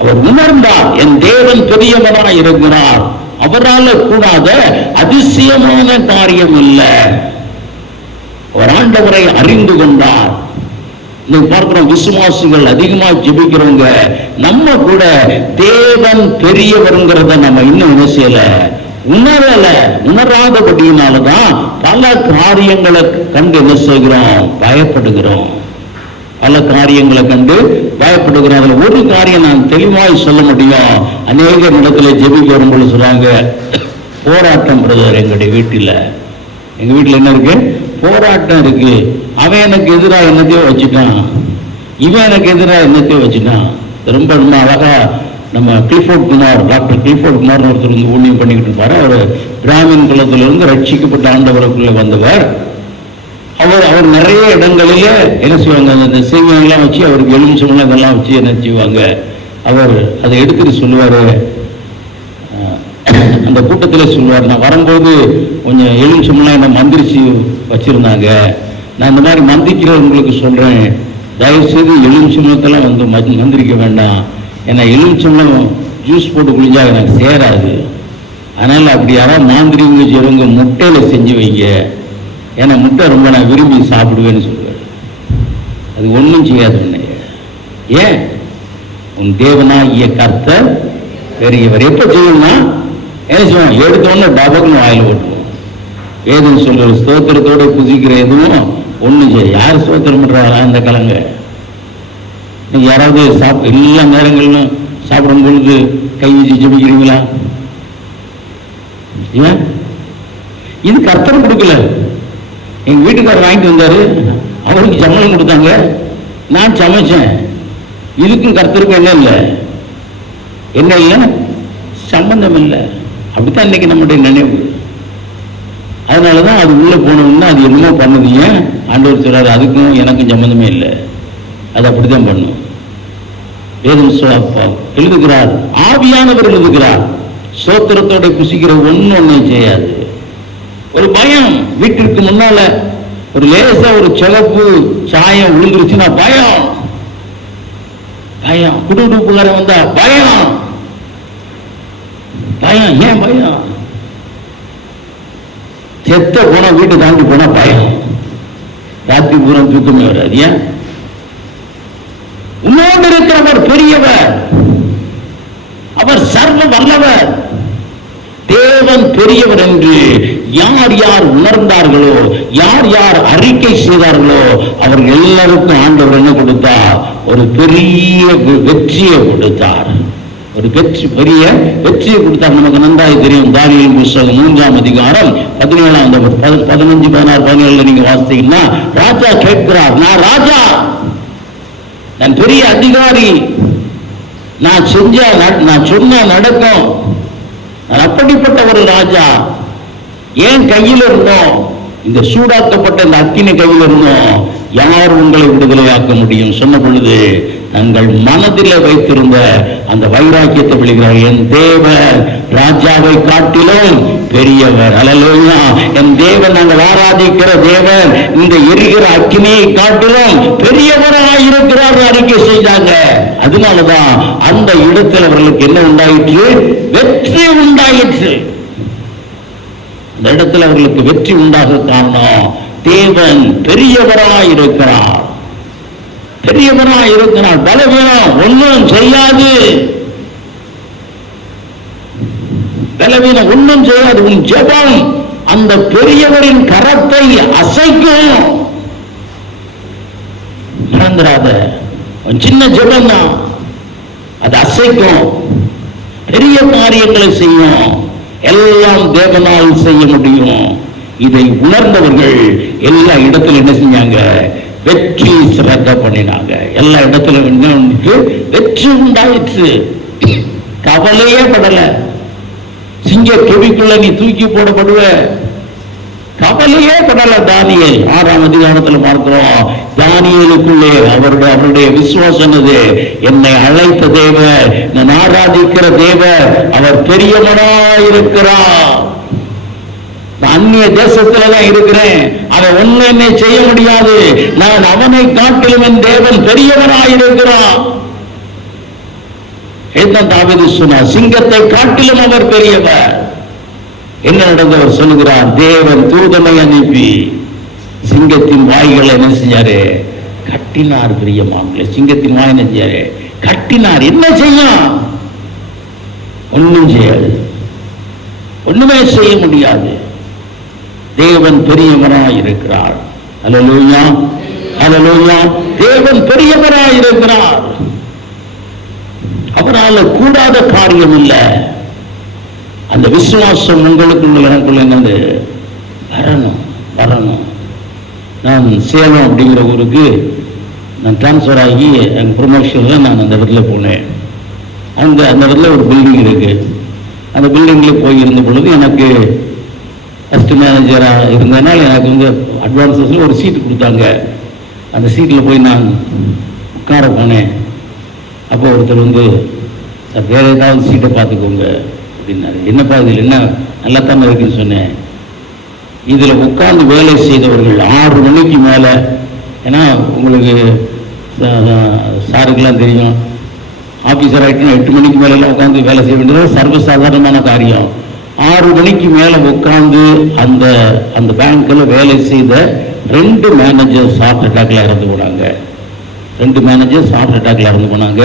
அவர் உணர்ந்தார், என் தேவன் பெரியவராக இருக்கிறார், அவரால் கூடாத அதிசயமான காரியம் இல்லை. அவர் ஆண்டவரை அறிந்து கொண்டார். பார்க்கிறோம், விசுவாசிகள் அதிகமா ஜெபிக்கிறவங்க நம்ம கூட தேவன் பெரியவருங்கிறத நம்ம இன்னும் என்ன செய்யல, உணரல. உணராதபடியினாலதான் பல காரியங்களை கண்டு என்ன செய்கிறோம்? பயப்படுகிறோம். பல காரியங்களை கண்டு பயப்படுகிறோம். அதுல ஒரு காரியம் நான் தெளிவாய் சொல்ல முடியும். அநேக இடத்துல ஜெபிக்க வரும்போது சொல்றாங்க, போராட்டம் பிரதர், எங்களுடைய வீட்டில், எங்க வீட்டில் என்ன இருக்கு? போராட்டம் இருக்கு. அவன் எனக்கு எதிராக என்னத்தையோ வச்சுட்டான், இவன் எனக்கு எதிராக என்னத்தையோ வச்சுட்டான். ரொம்ப ரொம்ப அழகா நம்ம Clifford Kumar, doctor Clifford Kumar ஒருத்தர் வந்து ஊழியம் பண்ணிக்கிட்டு இருப்பாரு. அவர் பிராமின் குலத்திலிருந்து ரட்சிக்கப்பட்ட ஆண்டவருக்குள்ள வந்தவர். அவர் நிறைய இடங்களிலே என்ன செய்வாங்க, அந்த சேவையெல்லாம் வச்சு அவருக்கு எலுமிச்சம்பழம் இதெல்லாம் வச்சு என்ன செய்வாங்க, அவர் அதை எடுத்துட்டு சொல்லுவார். அந்த கூட்டத்தில் சொல்லுவார், நான் வரும்போது கொஞ்சம் எலுமிச்சம்பழம் என்ன மந்திரிச்சு வச்சிருந்தாங்க, நான் இந்த மாதிரி மந்திக்கிறவங்களுக்கு சொல்றேன், தயவுசெய்து எலுமிச்சம்பழத்தெல்லாம் வந்து மந்திரிக்க வேண்டாம், ஏன்னா எலுமிச்சம்பழம் ஜூஸ் போட்டு குளிஞ்சா எனக்கு சேராது, அதனால அப்படி யாராவது மாந்திரிங்க செய்வங்க முட்டையில செஞ்சு வைங்க, ஏன்னா முட்டை ரொம்ப நான் விரும்பி சாப்பிடுவேன்னு சொல்லுவேன். அது ஒன்றும் செய்யாது உன்னை. ஏன்? உன் தேவனாகிய கர்த்தர் பெரியவர். எப்போ செய்யணும்னா என்ன செய்வோம்? எடுத்தோன்னு டபக்குன்னு வாயில் ஓட்டுவோம். வேதம் சொல்ற ஸ்தோத்திரத்தோடு புதிக்கிற எதுவும் ஒன்றும் செய்ய. யார் ஸ்தோத்திரம் பண்றாங்களா இந்த கலங்க? நீங்க யாராவது எல்லா நேரங்களிலும் சாப்பிடும் பொழுது கை வச்சு ஜெபிக்கிறீங்களா? இது கர்த்தர் கொடுக்கல. எங்க வீட்டுக்காரர் வாங்கிட்டு வந்தாரு, அவருக்கு சம்பளம் கொடுத்தாங்க, நான் சமைச்சேன். இதுக்கும் கர்த்தருக்கும் என்ன இல்லை? என்ன இல்லை? சம்பந்தம் இல்லை. அப்படித்தான் இன்னைக்கு நம்முடைய நினைவு. அதனாலதான் அது உள்ள போனோம்னா அது என்னமோ பண்ணுதீங்க. ஆண்டவர் சொல்றாரு, அதுக்கும் எனக்கும் சம்பந்தமே இல்லை, அது அப்படித்தான் பண்ணும். வேதம் எழுதுகிறார், ஆவியானவர் எழுதுகிறார், சோத்திரத்தோட புசிக்கிற ஒன்னும் செய்யாது. ஒரு பயம், வீட்டிற்கு முன்னால ஒரு லேசா ஒரு சிவப்பு சாயம் விழுந்துருச்சுன்னா பயம், பயம். குடும்பக்காரன் வந்தா பயம், பயம். ஏன் பயம்? செத்த போனா வீட்டை தாண்டி போனா பயம், ராத்திரி பூரம் தூக்கமே வராது. ஏன்? உன்னோடு இருக்கிறவர் பெரியவர், அவர் சர்வ வல்லவர். தேவன் பெரியவர் என்று யார் யார் உணர்ந்தார்களோ, யார் யார் அறிக்கை செய்தார்களோ, அவர்கள் எல்லாருக்கும் ஆண்டவர் என்ன கொடுத்தார்? ஒரு பெரிய வெற்றியை கொடுத்தார். ஒரு பெரிய வெற்றியை கொடுத்தார். நமக்கு நன்றாய் தெரியும். தானியேல் புத்தகம் 3ஆம் அதிகாரம் 17 15 16 17 நீங்க வாசித்தீங்கன்னா, ராஜா கேட்கிறார், நான் ராஜா, நான் பெரிய அதிகாரி, நான் சொன்ன நடக்கும், நான் அப்படிப்பட்ட ஒரு ராஜா, ஏன் கையில் இருந்தோம்? இந்த சூடாக்கப்பட்ட இந்த அக்கினி கையில் இருந்தோம், யார் உங்களை விடுதலையாக்க முடியும் சொன்ன பொழுது தங்கள் மனதிலே வைத்திருந்த அந்த வைராக்கியத்தை விழுகிறார். என் தேவன் ராஜாவை காட்டிலும் பெரியவர். அல்லேலூயா. என் தேவன், நாங்கள் ஆராதிக்கிற தேவன் இந்த எரிகிற அக்கினியை காட்டிலும் பெரியவராக இருக்கிறார் அறிக்கை செய்தாங்க. அதனாலதான் அந்த இடத்தில் அவர்களுக்கு என்ன உண்டாயிற்று? வெற்றி உண்டாயிற்று. அந்த இடத்துல அவர்களுக்கு வெற்றி உண்டாக காரணம் தேவன் பெரியவராய் இருக்கிறார். பெரியவராய் இருக்கிறார். பலவீனம் ஒன்றும் செய்யாது. பலவீனம் ஒன்றும் செய்யாது. உன் ஜெபம் அந்த பெரியவரின் கரத்தை அசைக்கும். மறந்துடாத, சின்ன ஜெபம் தான், அது அசைக்கும், பெரிய காரியங்களை செய்யும். எல்லாம் தேவனால் செய்ய முடியும். இதை உணர்ந்தவர்கள் எல்லா இடத்திலும் என்ன செஞ்சாங்க? வெற்றி சிறக்க பண்ணினாங்க. எல்லா இடத்திலும் வெற்றி உண்டாயிற்று. கவலையே படல. சிங்க கெவிக்குள்ள நீ தூக்கி போடப்படுவ, கவலையே படல. தானியேல் 6ஆம் அதிகாரத்தில் பார்க்கிறோம். தானியேலுக்குள்ளே அவருடைய விசுவாசம் என்னை அழைத்த தேவன், நான் ஆராதிக்கிற தேவன், அவர் பெரியவனாயிருக்கிறார். அந்நிய தேசத்துல தான் இருக்கிறேன், அவன் ஒண்ணு என்னை செய்ய முடியாது, நான் அவனை காட்டிலும் என் தேவன் பெரியவனாயிருக்கிறான். தாவீது சொன்னார், சிங்கத்தை காட்டிலும் அவர் பெரியவர். என்ன நடந்தவர் சொல்லுகிறார்? தேவன் தூதனை அனுப்பி சிங்கத்தின் வாய்களை என்ன செஞ்சாரு? கட்டினார். பிரியமானவர்களே, சிங்கத்தின் வாய் என்ன செஞ்சாரு? கட்டினார். என்ன செய்யும்? ஒன்றும் செய்யாது, ஒண்ணுமே செய்ய முடியாது. தேவன் பெரியவராய் இருக்கிறார். அல்லேலூயா, அல்லேலூயா. தேவன் பெரியவராய் இருக்கிறார். அவரால் கூடாத காரியம் இல்லை. அந்த விசுவாசம் உங்களுக்குள்ள எனக்குள்ள என்னது? வரணும், வரணும். நான் சேலம் அப்படிங்கிற ஊருக்கு நான் டிரான்ஸ்ஃபர் ஆகி எங்கள் ப்ரொமோஷனில் நான் அந்த இடத்துல போனேன். அந்த இடத்துல ஒரு பில்டிங் இருக்கு. அந்த பில்டிங்கில் போயிருந்த பொழுது எனக்கு ஃபஸ்ட் மேனேஜராக இருந்ததுனால எனக்கு அட்வான்ஸஸில் ஒரு சீட்டு கொடுத்தாங்க. அந்த சீட்டில் போய் நான் உட்கார போனேன். அப்போ ஒருத்தர் சார் வேறு ஏதாவது சீட்டை பார்த்துக்கோங்க அப்படின்னாரு. என்னப்பா இதில் என்ன நல்லா தானே இருக்குன்னு சொன்னேன். இதில் உட்கார்ந்து வேலை செய்தவர்கள் 6 மணிக்கு மேலே, ஏன்னா உங்களுக்கு சாருக்கெல்லாம் தெரியும், ஆஃபீஸர் ஆகிட்டுனா 8 மணிக்கு மேலெல்லாம் உட்காந்து வேலை செய்ய வேண்டியது சர்வசாதாரணமான காரியம். 6 மணிக்கு மேலே உட்காந்து அந்த பேங்க்கில் வேலை செய்த 2 மேனேஜர்ஸ் ஹார்ட் அட்டாக்ல இறந்து போனாங்க. 2 மேனேஜர்ஸ் ஹார்ட் அட்டாக்ல இறந்து போனாங்க.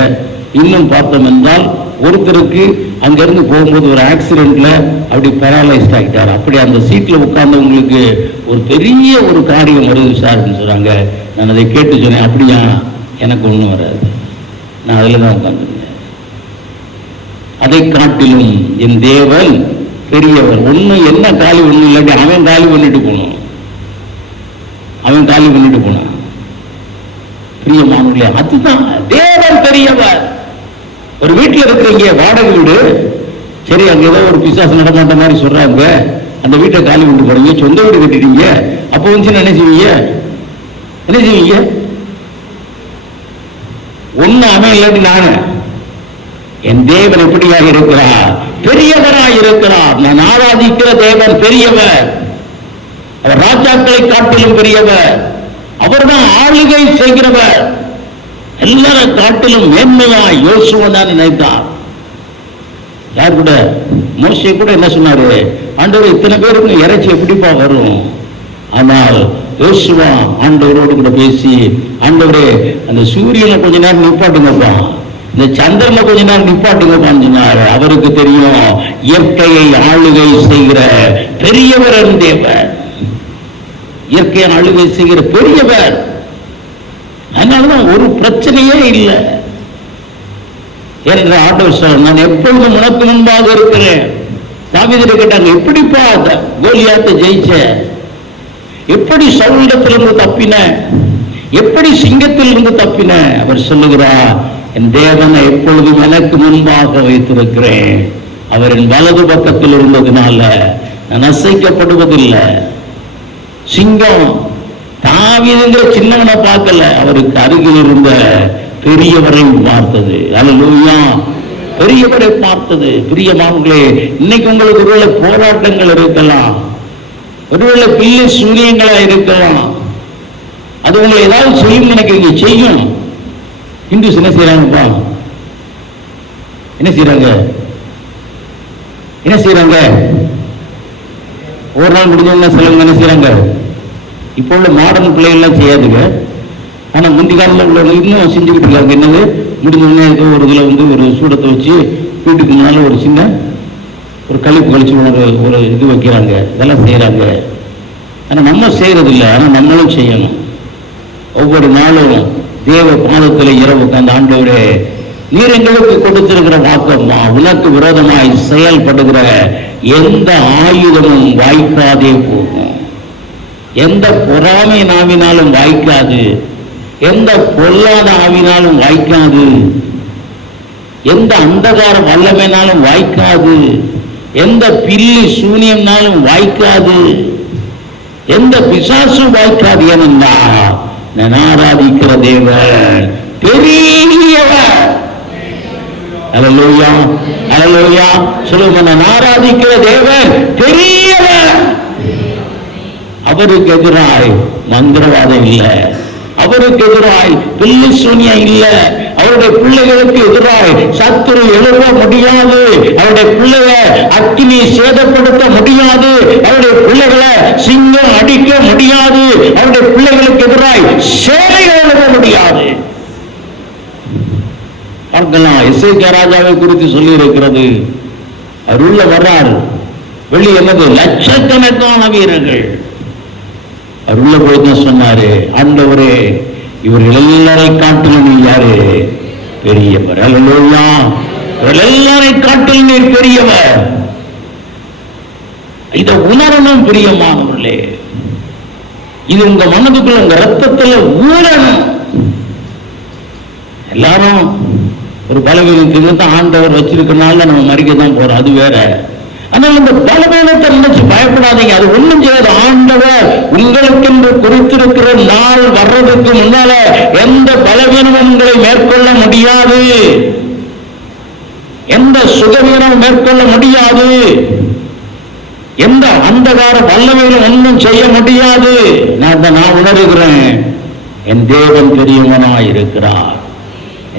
இன்னும் பார்த்தோம் என்றால் ஒருத்தருக்கு அங்கிருந்து போகும்போது ஒரு ஆக்சிடென்ட்ல அப்படி பேரலைஸ்ட் ஆகிட்டார். அப்படி அந்த சீட்டில் உட்கார்ந்தவங்களுக்கு ஒரு பெரிய ஒரு காரியம் வருது சார்ன்னு சொல்றாங்க. நான் அதை கேட்டு சொன்னேன், அப்படியா? எனக்கு ஒன்றும் வராது, நான் அதில் தான் உட்கார்ந்துருந்தேன். அதை காட்டிலும் என் தேவன் பெரியவர். ஒன்றும் என்ன காலி ஒன்றும் இல்லாட்டி அவன் காலி பண்ணிட்டு போனான். அவன் காலி பண்ணிட்டு போனான். பிரியமானவர்களே, அதுதான் தேவன் பெரியவர். ஒரு வீட்டில் இருக்கிறீங்க, வாடகை வீடு, சரி, அங்கே ஏதோ ஒரு பிசாசு நடமாட்ட மாதிரி சொல்றாங்க, அந்த வீட்டை காலி கொண்டு போறீங்க, சொந்த வீடு கட்டிட்டீங்க. அப்போ என்ன செய்வீங்க? என்ன செய்வீங்க? ஒண்ணு அவன் இல்லாட்டி நானு. என் தேவன் எப்படியாக இருக்கிறார்? பெரியவராய் இருக்கிறார். நான் ஆராதிக்கிற தேவன் பெரியவர். அவர் ராஜாக்களை காட்டிலும் பெரியவர். அவர்தான் ஆளுகை செய்கிறவர். எல்லாரும் காட்டிலும் மேன்மையாய் யோசுவா தான் நினைத்தார். யார் கூட? மோசே கூட என்ன சொன்னாரு? ஆண்டவர், இத்தனை பேருக்கு இறைச்சி எப்படிப்பா வரும்? ஆனால் யோசுவா ஆண்டவரோடு கூட பேசி, ஆண்டவரே, அந்த சூரியனை கொஞ்ச நேரம் நிப்பாட்டுங்கப்பா, இந்த சந்திரனை கொஞ்ச நேரம் நிப்பாட்டுங்கப்பான்னு சொன்னார். அவருக்கு தெரியும் இயற்கையை ஆளுகை செய்கிற பெரியவர் தேவன், இயற்கையை ஆளுகை செய்கிற பெரியவர். அதனாலதான் ஒரு பிரச்சனையே இல்லை என்ற ஆண்டவர் சொல்ல, நான் எப்பொழுதும் உனக்கு முன்பாக இருக்கிறேன். தாவீது கேட்டாங்க, எப்படிப்பா கோலியாத்தை ஜெயிச்ச? எப்படி சவுலிடத்திலிருந்து தப்பின? எப்படி சிங்கத்திலிருந்து தப்பின? அவர் சொல்லுகிறார், என் தேவனை எப்பொழுதும் எனக்கு முன்பாக வைத்திருக்கிறேன். அவரின் வலது பக்கத்தில் இருந்ததுனால நான் அசைக்கப்படுவதில்லை. சிங்கம் தாவீதுங்கிற சின்னவனை பார்க்கல, அவருக்கு அருகில் இருந்த பெரியவரை பார்த்தது. அல்லேலூயா, பெரியவரை பார்த்தது. பிரியமானவர்களே, இன்னைக்கு உங்களுக்கு ஒருவேளை போராட்டங்கள் இருக்கலாம், ஒருவேளை பில்லி சூரியங்களா இருக்கலாம், அது உங்களை ஏதாவது செய்யும் நினைக்கிறீங்க, செய்யும். இந்துஸ் என்ன செய்யறாங்கப்பா? என்ன செய்யறாங்க? என்ன செய்யறாங்க? ஒரு நாள் முடிஞ்சவங்க சிலவங்க என்ன செய்யறாங்க? இப்போ உள்ள மாடர்ன் பிள்ளைகள்லாம் செய்யாதுங்க. ஆனா முந்தி காலத்தில் உள்ளவங்க இன்னும் செஞ்சுக்கிட்டு இருக்காங்க. என்னது, முடிஞ்சவொடனே ஒரு இதில் ஒரு சூடத்தை வச்சு வீட்டுக்கு முன்னால ஒரு சின்ன ஒரு கழிப்பு கழிச்சு ஒரு இது வைக்கிறாங்க. இதெல்லாம் செய்யறாங்க. ஆனா நம்ம செய்யறது இல்லை. ஆனா நம்மளும் செய்யணும். ஒவ்வொரு நாளும் தேவ பாதத்தில் இரவு உட்கார்ந்து, ஆண்டவரே, நீர் எங்களுக்கு கொடுத்திருக்கிற வாக்கம்மா, உனக்கு விரோதமாய் செயல்படுகிற எந்த ஆயுதமும் வாய்க்காதே போகும், எந்த பொறாமை நாவினாலும் வாய்க்காது, எந்த பொல்லாத ஆவினாலும் வாய்க்காது, எந்த அந்தகார வல்லமைனாலும் வாய்க்காது, எந்த பில்லி சூனியம்னாலும் வாய்க்காது, எந்த பிசாசும் வாய்க்காது. ஏனென்றா நான் ஆராதிக்கிற தேவன் பெரியவர். அல்லேலூயா, அல்லேலூயா. சொல்லுங்க, நான் ஆராதிக்கிற தேவன் பெரியவர். அவருக்கு எதிராய் மந்திரவாதம் இல்லை, அவருக்கு எதிராய் பில்லி சூனியம் இல்லை, அவருடைய பிள்ளைகளுக்கு எதிராய் சத்துரு எழுத முடியாது, அவருடைய பிள்ளைகளை அக்கினி சேதப்படுத்த முடியாது, அவருடைய பிள்ளைகளை சிங்கம் அடிக்க முடியாது, அவருடைய பிள்ளைகளுக்கு எதிராய் சேலை எழுத முடியாது. பார்க்கலாம், எசேக்கியா ராஜாவை குறித்து சொல்லி இருக்கிறது. அவர் உள்ள வர்றார், வெளி என்னது, லட்சக்கணக்கான வீரர்கள். அவர் உள்ள போய் சொன்னாரு, ஆண்டவரே, இவர்கள் எல்லாரை காட்டிலும் நீ யாரு பெரியவர். அல்லேலூயா, இவர்கள் எல்லாரை காட்டிலும் நீர் பெரியவர். இதை உணரணும் பிரியமானவர்களே. இது உங்க மனதுக்குள்ள, உங்க ரத்தத்துல ஊறணும். எல்லாரும் ஒரு பலவீனத்துக்கு தான் ஆண்டவர் வச்சிருக்கனால நம்ம மறிக்கத்தான் போறோம், அது வேற. ஆனால் இந்த பலவீனத்தை நினைச்சு பயப்படாதீங்க, அது ஒண்ணும் செய்யாது. ஆண்டவர் உங்களுக்கு குறித்திருக்கிற நாள் வர்றதுக்கு முன்னால எந்த பலவீனமும் உங்களை மேற்கொள்ள முடியாது, எந்த சுகவீனம் மேற்கொள்ள முடியாது, எந்த அந்தகார வல்லமையிலும் ஒன்றும் செய்ய முடியாது. நான் உணர்கிறேன், என் தேவன் பெரியவனாய் இருக்கிறார்,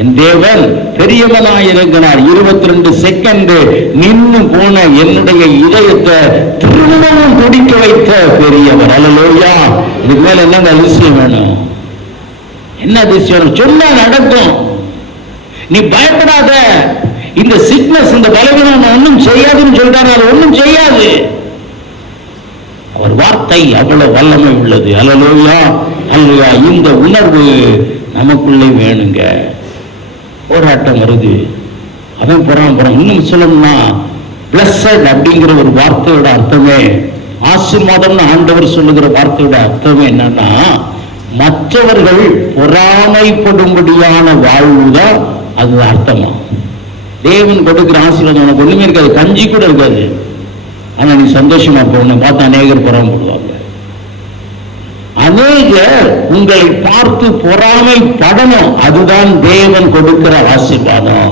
என் தேவன் பெரியவனாய் இருக்கிறார். 22 செகண்ட் நின்று போன என்னுடைய இதயத்தை திரும்பவும் துடிக்க வைத்த பெரியவர். அல்லேலூயா. இதுக்கு மேல என்னங்க அதிசயம் வேணும்? என்ன அதிசயம்? சொன்னா நடக்கும். நீ பயப்படாத, இந்த சிக்னஸ், இந்த பலவீனம் ஒன்றும் செய்யாதுன்னு சொல்றாரு, அது ஒன்றும் செய்யாது. அவர் வார்த்தை அவ்வளவு வல்லமை உள்ளது. அல்லேலூயா, அல்லேலூயா. இந்த உணர்வு நமக்குள்ளே வேணுங்க. போராட்டம் வருது, அவன் போறான். இன்னும் சொல்லணும்னா, பிளஸட் அப்படிங்கிற ஒரு வார்த்தையோட அர்த்தமே, ஆசீர்வாதம் ஆண்டவர் சொல்லுகிற வார்த்தையோட அர்த்தமே என்னன்னா, மற்றவர்கள் பொறாமைப்படும்படியான வாழ்வுதான் அது அர்த்தமா. தேவன் கொடுக்கிற ஆசீர்வாதம் உனக்கு ஒண்ணுமே இருக்காது, கஞ்சி கூட இருக்காது. ஆனா நீ சந்தோஷமா போகணும். பார்த்து அநேகர் பொறாமைப்படுவாங்க. அநேகர் உங்களை பார்த்து பொறாமைப்படணும். அதுதான் தேவன் கொடுக்கிற ஆசீர்வாதம்.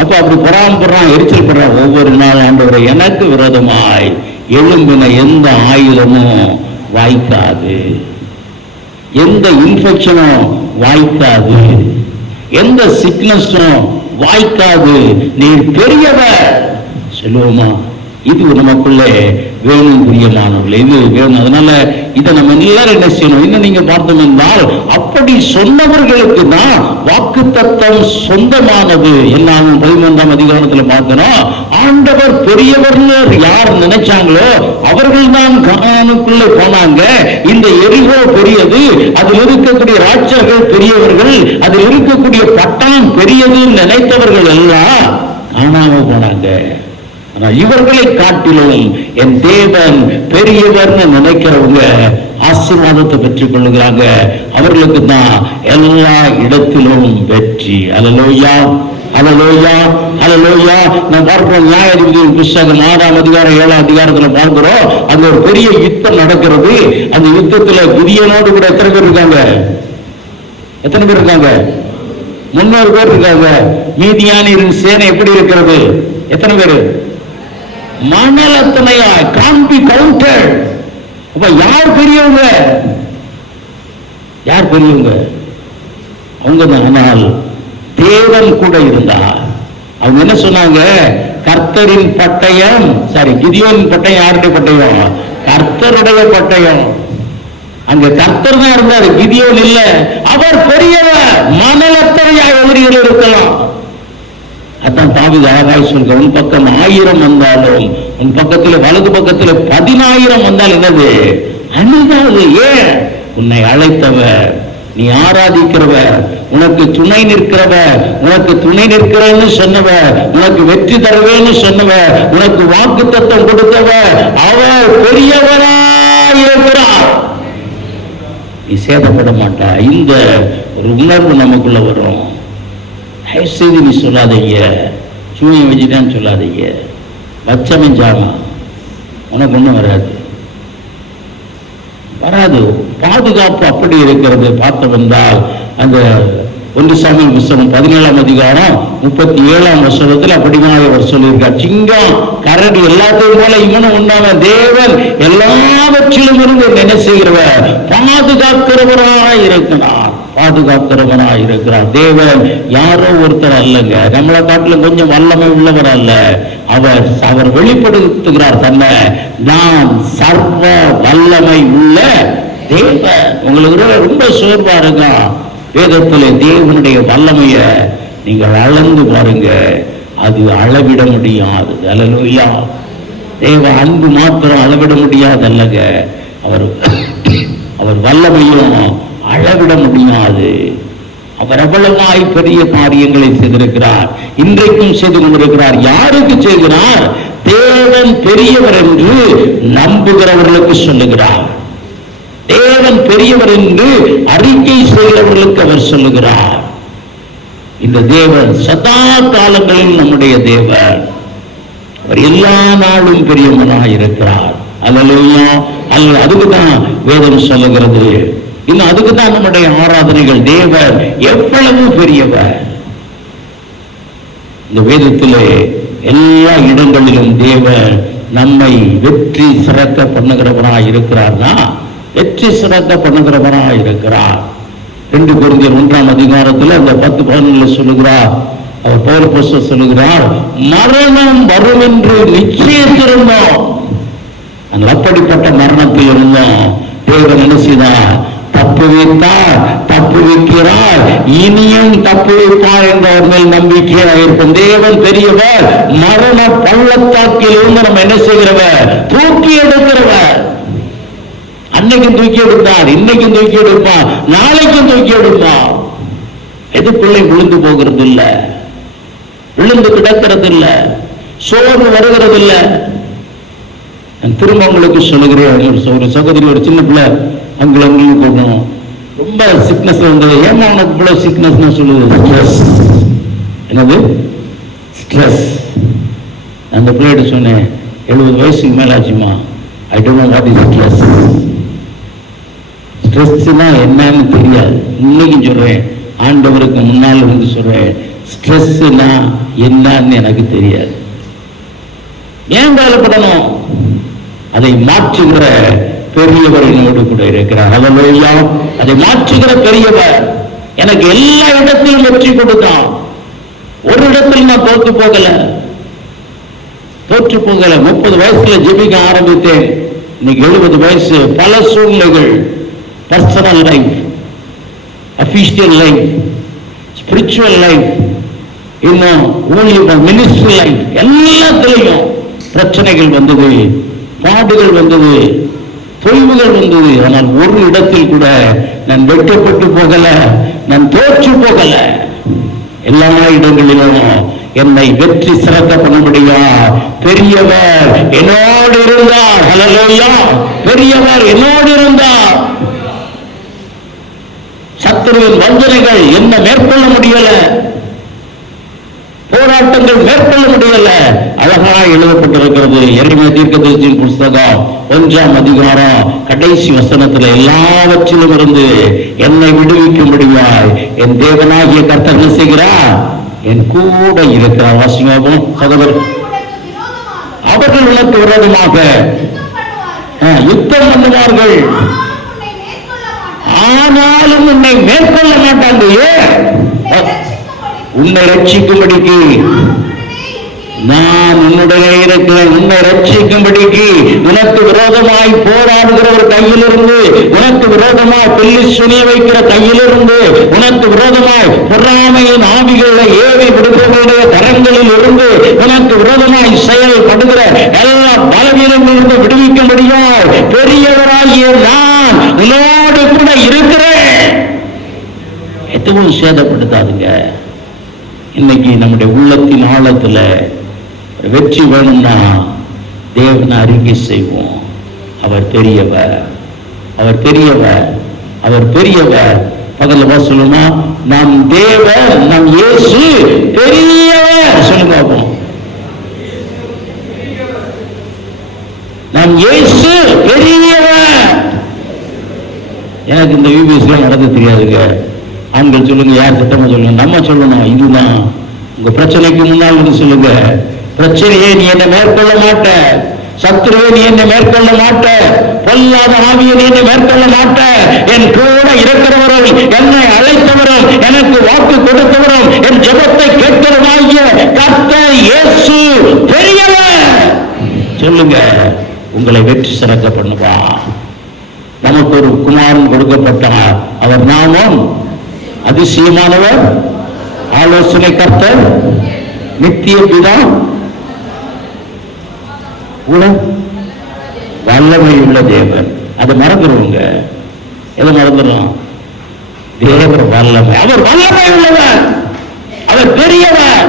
அப்ப அப்படி பொறாமைப்படுறான், எரிச்சல் படுறான். ஒவ்வொரு நாள் ஆண்டவரே, எனக்கு விரோதமாய் எழும்பின எந்த ஆயுதமும் வாய்க்காது, எந்த இன்ஃபெக்ஷனும் வாய்க்காது, எந்த சிக்னஸும் வாய்க்காது, நீ பெரியவர் சொல்லுவோமா? இது நமக்குள்ளே வேணும் பிரியமானவர்களே, இது வேணும். அதனால இதை நம்ம எல்லாரும் என்ன செய்யணும்? இன்னும் நீங்க பார்த்தோம் என்றால், அப்படி சொன்னவர்களுக்கு தான் வாக்குத்தத்தம் சொந்தமானது. எல்லாம் 13ஆம் அதிகாரத்தில் பார்க்கிறோம். ஆண்டவர் பெரியவர்னு யார் நினைச்சாங்களோ அவர்கள் தான் கானானுக்குள்ளே போனாங்க. இந்த எரிகோ பெரியது, அதில் இருக்கக்கூடிய ராட்சர்கள் பெரியவர்கள், அதில் இருக்கக்கூடிய பட்டணம் பெரியது நினைத்தவர்கள் எல்லாம் கானாம போனாங்க. ஆனால் இவர்களை காட்டிலும் என் தேவன் பெரியவர்னு நினைக்கிறவங்க ஆசீர்வாதத்தை பெற்றுக் கொள்ளுகிறாங்க. அவர்களுக்கு தான் எல்லா இடத்திலும் வெற்றி. அல்லேலூயா, ஹல்லேலூயா, ஹல்லேலூயா. நான் பார்க்கிறோம் நியாயாதிபதியின் புத்தகம் 6ஆம் அதிகாரம் 7ஆம் அதிகாரத்துல பார்க்கிறோம், அங்க ஒரு பெரிய யுத்தம் நடக்கிறது. அந்த யுத்தத்துல கிதியோனோடு கூட எத்தனை பேர் இருக்காங்க? எத்தனை பேர் இருக்காங்க? 300 பேர் இருக்காங்க. மீதியானியரின் சேனை எப்படி இருக்கிறது? எத்தனை பேர்? மணல் அத்தனையா? can't be counted. அப்ப யார் பெரியவங்க? யார் பெரியவங்க? அவங்க தான். ஆனால் தேவன் கூட இருந்தார். அவங்க என்ன சொன்னாங்க? கர்த்தரின் பட்டயம், கிதியோனின் பட்டயம் யாருடைய பட்டயம்? கர்த்தருடைய பட்டயம். அங்க கர்த்தர் தான் இருந்தார், கிதியோன் இல்ல. அவர் பெரியவர். மணலத்தனையா எதிரிகள் இருக்கலாம். அதான் தாவீது அழகாய் சொல்ற, உன் பக்கம் 1000 வந்தாலும், உன் பக்கத்துல வலது பக்கத்துல 10,000 வந்தால் என்னது? அணுகாது. ஏன்? உன்னை அழைத்தவர், நீ ஆராதிக்கிறவர், உனக்கு துணை நிற்கிறவர், உனக்கு துணை நிற்கிறன்னு சொன்னவர், உனக்கு வெற்றி தருவேன்னு சொன்னவர், உனக்கு வாக்குத்தத்தம் கொடுத்தவர், அவர் பெரியவராய் இருக்கிறார். நீ சேதப்பட மாட்டா. இந்த ஒரு உணர்வு நமக்குள்ள வரும். செய்தி நீ சொல்லாதீங்க, சூனியம் வச்சுட்டான்னு சொல்லாதீங்க, வச்சவன் ஜாமா, உனக்கு ஒன்றும் வராது. பாதுகாப்பு அப்படி இருக்கிறது. பார்த்து வந்தால் அந்த 1 சாமுவேல் புத்தகம் 17ஆம் அதிகாரம் 37ஆம் வசனத்தில் அப்படிதான் அவர் சொல்லியிருக்கார். சிங்கம் கரடி எல்லாத்தையும் போல இவனும் உண்டான தேவன் எல்லாவற்றிலும் இருந்து என்ன செய்கிறவர்? பாதுகாக்கிறவராய் இருக்கிறார். பாதுகாக்கிறவராய் இருக்கிறார். தேவன் யாரோ ஒருத்தர் அல்லங்க, நம்மளை காட்டிலும் கொஞ்சம் வல்லமை உள்ளவர் அல்ல. அவர் வெளிப்படுத்துகிறார் தன்னை, நான் சர்வ வல்லமை உள்ள தேவன். உங்களுக்கு ரொம்ப சோர்வா இருக்கா? வேதத்திலே தேவனுடைய வல்லமைய நீங்கள் அளந்து பாருங்க, அது அளவிட முடியாது. அல்லேலூயா. தேவ அன்பு மாத்திரம் அளவிட முடியாது அல்லங்க, அவர் வல்லமையும் அளவிட முடியாது. அவர் எவ்வளவாய் பெரிய காரியங்களை செய்திருக்கிறார், இன்றைக்கும் செய்து கொண்டிருக்கிறார். யாருக்கு செய்கிறார்? தேவன் பெரியவர் என்று நம்புகிறவர்களுக்கு சொல்லுகிறார். தேவன் பெரியவர் என்று அறிக்கை செய்கிறவர்களுக்கு அவர் சொல்லுகிறார். இந்த தேவன் சதா காலங்களில் நம்முடைய தேவன். அவர் எல்லா நாளும் பெரியவனாக இருக்கிறார். அல்லேலூயா. அதுக்குதான் வேதம் சொல்லுகிறது. இன்னும் அதுக்குதான் நம்முடைய ஆராதனைகள். தேவன் எவ்வளவு பெரியவர். இந்த வேதத்திலே எல்லா இடங்களிலும் தேவன் நம்மை வெற்றி சிறக்க பண்ணுகிறவராய் இருக்கிறார்னா, வெற்றி சிறக்க பண்ணுகிறவராய் இருக்கிறார். 2 கொரிந்தியர் 1ஆம் அதிகாரத்தில் அந்த 10:11 சொல்லுகிறார். அவர் பவுல் அப்போஸ்தலர் சொல்லுகிறார், மரணம் வரும் என்று நிச்சயித்திருந்தோம். அந்த அப்படிப்பட்ட மரணத்தில் இருந்தோம். தேவன் என்ன செய்தார்? தப்புவித்தார், தப்புவிக்கிறார், இனியும் தப்புவிப்பார் என்ற அவர் மேல் நம்பிக்கையாக இருக்கும். தேவன் பெரியவர். மரண பள்ளத்தாக்கில் இருந்து நம்ம என்ன செய்கிறவர்? தூக்கி எடுக்கிறவர். அன்னைக்கும் தூக்கி எடுத்தார், இன்னைக்கும் தூக்கி எடுப்பார், நாளைக்கும் தூக்கி எடுப்பார். எது பிள்ளை விழுந்து போகிறது இல்ல, விழுந்து கிடக்கிறது இல்ல, சோர்வு வருகிறது இல்ல. திரும்ப உங்களுக்கு சொல்லுகிறேன், ஒரு சகோதரி, ஒரு சின்ன பிள்ளை அங்குலங்களுக்கு போடணும், ரொம்ப சிக்னஸ் வந்தது. ஏமா உனக்கு இவ்வளவு சிக்னஸ் சொல்லுது? ஸ்ட்ரெஸ். என்னது ஸ்ட்ரெஸ்? அந்த பிள்ளைகிட்ட சொன்னேன், 70 வயசுக்கு மேல ஆச்சுமா, I don't know what is stress. ஸ்ட்ரெஸ்னா என்னன்னு தெரியாது. இன்னைக்கும் சொல்றேன், ஆண்டவருக்கு முன்னால் இருந்து சொல்றேன், ஸ்ட்ரெஸ்னா என்னன்னு எனக்கு தெரியாது. ஏன் கவலைப்படணும்? அதை மாற்றுகிற பெரியவர் என்னோடு கூட இருக்கிறார். அல்லேலூயா. அதை மாற்றுகிற பெரியவர் எனக்கு எல்லா இடத்திலும் வெற்றி கொடுத்தான். ஒரு இடத்தில் நான் தோற்று போகல. 30 வயசுல ஜெபிக்க ஆரம்பித்தேன். இன்னைக்கு 70 வயசு. பல சூழ்நிலைகள், personal life, official life, spiritual life, இன்னும் ஊழியம், மினிஸ்ட்ரி லைஃப், எல்லாத்திலையும் பிரச்சனைகள் வந்தது, பாடுகள் வந்தது, தொய்வுகள் வந்தது. ஆனால் ஒரு இடத்தில் கூட நான் வெட்டப்பட்டு போகல, நான் தோற்று போகல. எல்லா இடங்களிலும் என்னை வெற்றி சிறக்க பண்ண முடியும். பெரியவர் என்னோடு இருந்தார். ஹல்லேலூயா. பெரியவர் என்னோடு இருந்தார். சத்துருவின் வஞ்சனைகள் என்ன மேற்கொள்ள முடியல. அவர்கள் மேற்கொள்ள முடியல. அழகா எழுதப்பட்டிருக்கிறது எரேமியா தீர்க்கதரிசியின் புஸ்தகம் 1ஆம் அதிகாரம் கடைசி வசனத்துல, எல்லாவற்றிலும் இருந்து என்னை விடுவிக்கும்படியாய் என் தேவனாகிய கர்த்தர் என்ன செய்கிறார்? என் கூட இருக்கிறார். வாசிங்க சகோதரர். அவர்கள் உனக்கு விரோதமாக யுத்தம் பண்ணுவார்கள், ஆனாலும் உன்னை மேற்கொள்ள மாட்டாங்க. உன்னை ரட்சிக்கும்படிக்கு நான் உன்னுடைய இருக்கிறேன். உன்னை ரட்சிக்கும்படிக்கு உனக்கு விரோதமாய் போராடுகிற ஒரு கையிலிருந்து, உனக்கு விரோதமாய் பில்லி சுனிய வைக்கிற கையிலிருந்து, உனக்கு விரோதமாய் பொறாமையின் ஆவிகளை ஏவி விடுபவருடைய கரங்களில் இருந்து, உனக்கு விரோதமாய் செயல்படுகிற எல்லா பலவீனங்களிலிருந்து விடுவிக்கும்படியாய் பெரியவராகிய நான் உன்னோடு கூட இருக்கிறேன். எதுவும் சேதப்படுத்தாதுங்க. இன்னைக்கு நம்முடைய உள்ளத்தின் ஆழத்துல வெற்றி வேணும்னா தேவனை அறிக்கை செய்வோம். அவர் பெரியவர், அவர் பெரியவர், அவர் பெரியவர். பக்கத்துல சொல்லுமா, நம் தேவன், நம் இயேசு பெரியவர். சொல்லுங்க பார்ப்போம். நம் இயேசு பெரியவர். எனக்கு இந்த யூபிஎஸ்லாம் நடக்க தெரியாதுங்க. ஆண்கள் சொல்லுங்க, யார் சத்தமா சொல்லுங்க. நம்ம சொல்லணும், இதுதான் உங்க பிரச்சனைக்கு முன்னால் வந்து சொல்லுங்க. பிரச்சனையே நீ என்னை மேற்கொள்ள மாட்ட, சத்துருவை நீ என்னை மேற்கொள்ள மாட்ட, பொல்லாத ஆவியை நீ என்னை மேற்கொள்ள மாட்ட. என் கூட இருக்கிறவரும், என்னை அழைத்தவரும், எனக்கு வாக்கு கொடுத்தவரும், என் ஜெபத்தை கேட்கிறவராகிய கர்த்தர் இயேசு பெரியவர். சொல்லுங்க, உங்களை வெற்றி சிறக்க பண்ணுவா. நமக்கு ஒரு குமாரன் கொடுக்கப்பட்டார். அவர் நாமம் அதிசயமானவர், ஆலோசனை கர்த்தர், நித்திய பிதா, வல்லமை உள்ள தேவன். அதை மறந்துடுவோங்க. எதை மறந்துடும்? தேவர் வல்லமை. அவர் வல்லமை உள்ளவர், அவர் பெரியவர்.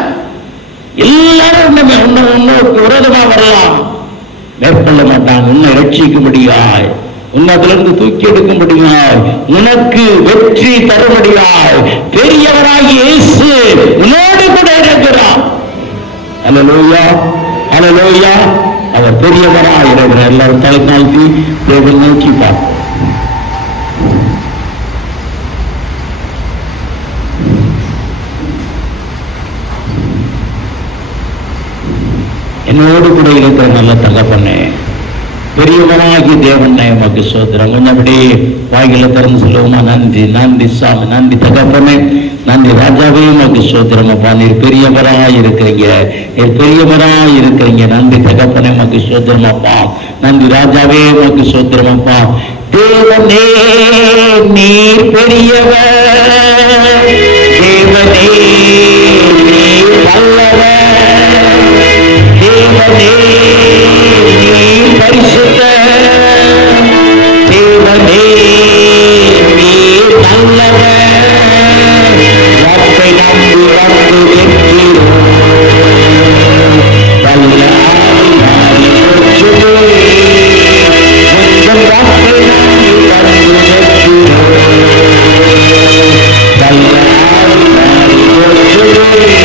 எல்லாரும் உன்னோருக்கு விரோதமா வரலாம், மேற்கொள்ள மாட்டாங்க. உன்னை ரட்சிக்கும்படியாய், உன்னதிலிருந்து தூக்கி எடுக்கும்படியாய், உனக்கு வெற்றி தரும்படியாய் பெரியவராகி இயேசு உன்னோடு கூட இருக்கிறார். அல்லேலூயா, அல்லேலூயா. அவர் பெரியவராய் இருக்கிறார். எல்லாரும் தலை தாழ்த்தி தேவனை நோக்கி பார்ப்போம். என்னோடு கூட இருக்கிற நல்ல தகப்பனே, பெரியவனாகி தேவனே உமக்கு ஸ்தோத்திரம். கொஞ்சம் அப்படியே வாயில திறந்து சொல்லுவோமா? நன்றி, நன்றி சாமி, நன்றி தகப்பனே, நன்றி ராஜாவே உமக்கு ஸ்தோத்திரம். அப்பா, நீர் பெரியவராய் இருக்கிறீங்க, நீர் பெரியவராய் இருக்கிறீங்க. நன்றி தகப்பனே உமக்கு ஸ்தோத்திரம் அப்பா. நன்றி ராஜாவே உமக்கு ஸ்தோத்திரம் அப்பா. தேவனே நீர் பெரியவர், தேவனே நீர் வல்லவர், தேவனே நீர் பரிசுத்தர், தேவனே நீர் நல்லவர். வார்த்தை நம்பி வந்து வெற்றியோம், வல்ல ஆவியானவரே போற்றுவே. உங்கள் வார்த்தை நம்பி வந்து வெற்றியோம், வல்ல ஆவியானவரே போற்றுவே.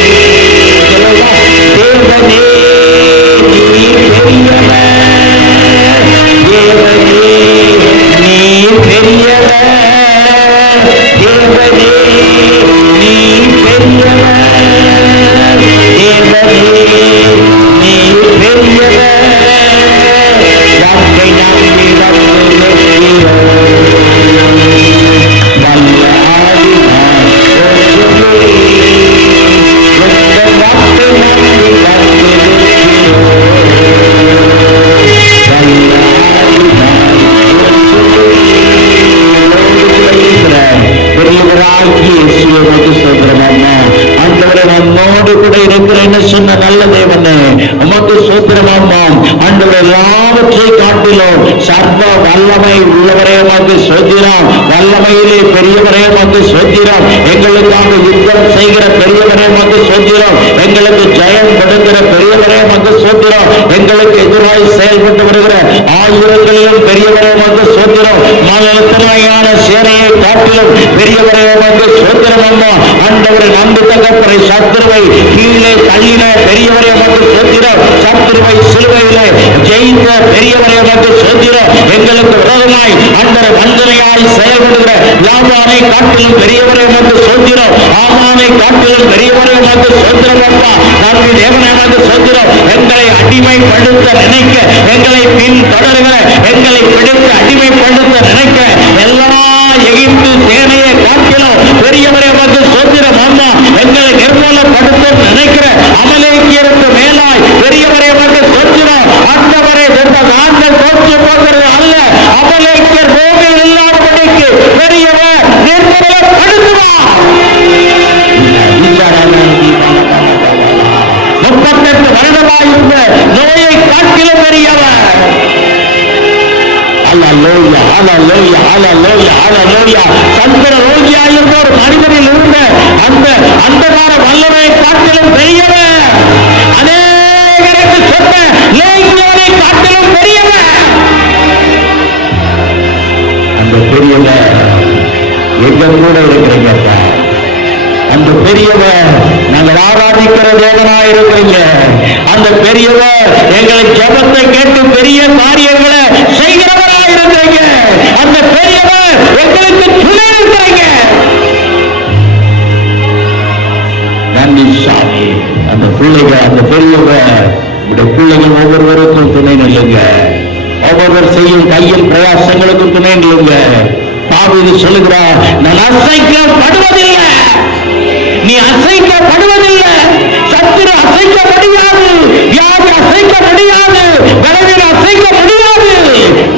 தேவனே நீர் பெரியவர், தேவனே நீர் பெரியவர், தேவனே நீர் பெரியவர், தேவனே நீர் பெரியவர். வார்த்தை நம்பி வந்து வெற்றியோம், வல்ல ஆவியானவரே போற்றுவே. உங்கள் வார்த்தை நம்பி வந்து நம்மோடு கூட இருக்கிறேன்னு சொன்ன நல்ல தேவனே உமக்கு சோத்திரமாமா. ஆண்டவர் எல்லாவற்றை காட்டிலும் சர்வ வல்லமை உள்ளவரே உமக்கு சோத்திரம். வல்லமையிலே பெரியவரே உமக்கு சோத்திரம். எங்களுக்காக யுத்தம் செய்கிற பெரியவரே உமக்கு சோத்திரம். எங்களுக்கு ஜெயம் கொடுக்கிற பெரியவரே உமக்கு சோத்திரம். எங்களுக்கு எதிராய் செயல்பட்டு வருகிற ஆயுதங்களிலும் பெரியவரே உமக்கு சோத்திரம். மகத்தமையான சேனையை காட்டிலும் பெரியவரே உமக்கு சோத்திரம் அம்மா. ஆண்டவரை நம்பி தகப்பனை சத்துருவை கீழே தள்ளின பெரியவரை எமக்கு சோத்திரம். சத்துருவை சிலுவையிலே ஜெயித்த பெரியவரை எமக்கு சோத்திரம். எங்களுக்கு விரோதமாய் அந்த வஞ்சனையாய் செயல்படுகிற லாபானை காட்டிலும் பெரியவரை எமக்கு சோத்திரம். ஆமானை காட்டிலும் பெரியவரை எமக்கு சோத்திரம். அப்பா நன்றி தேவனை எமக்கு சோத்திரம். எங்களை அடிமைப்படுத்த நினைக்க, எங்களை பின் தொடர்கிற, எங்களை பிடித்து அடிமைப்படுத்த நினைக்க எல்லா எகிப்து சேனையை காட்டிலும் பெரியவரை எமக்கு சோத்திரம். அம்மா எங்களை நிர்மூலப்படுத்த நினைக்கிற அமலேக்கியருக்கு மேலாய் பெரியவரை எமக்கு சோத்திரம். ஆண்டவரே நாங்கள் தோற்று போகிறது அல்ல, அமலேக்கியர் பூமியில் இல்லாதபடிக்கு பெரியவர் நிர்மூலப்படுத்துவார். 38 வருடமாயிருந்த நோயை காட்டிலும் பெரியவர். அல்லேலூயா, அல்லேலூயா, அல்லேலூயா, அல்லேலூயா. சந்திர ரோகியாயிருந்த ஒரு மனிதனில் இருந்த அந்த அந்தகார வல்லமை காட்டிலும் பெரியவர். அநேகருக்கு சொன்ன லேகியோனை காட்டிலும் பெரியவர். அந்த பெரியவர் எங்க கூட இருக்கிறீங்க. அந்த பெரியவர் நாங்கள் ஆராதிக்கிற தேவனாய் இருக்கிறீங்க. அந்த பெரியவர் எங்களை ஜெபத்தை கேட்டு பெரிய காரியங்களை செய்கிறவராய் இருக்கிறீங்க. அந்த பெரியவர் எங்களுக்கு துணை இருக்கிறீங்க. நன்றி சாமி. அந்த பிள்ளைகள், அந்த பெரியவர் இந்த பிள்ளைகள் ஒவ்வொருவருக்கும் துணை நில்லுங்க. ஒவ்வொருவர் செய்யும் கையில் பிரயாசங்களுக்கும் துணை நில்லுங்க. தாவீது சொல்லுகிறார், நான் அசைக்கப்படுவதில்லை. நீ அசைக்கப்படுவதில்லை. சத்துரு அசைக்க முடியாது, வியாதி அசைக்க முடியாது, பலவீனம் அசைக்க முடியாது.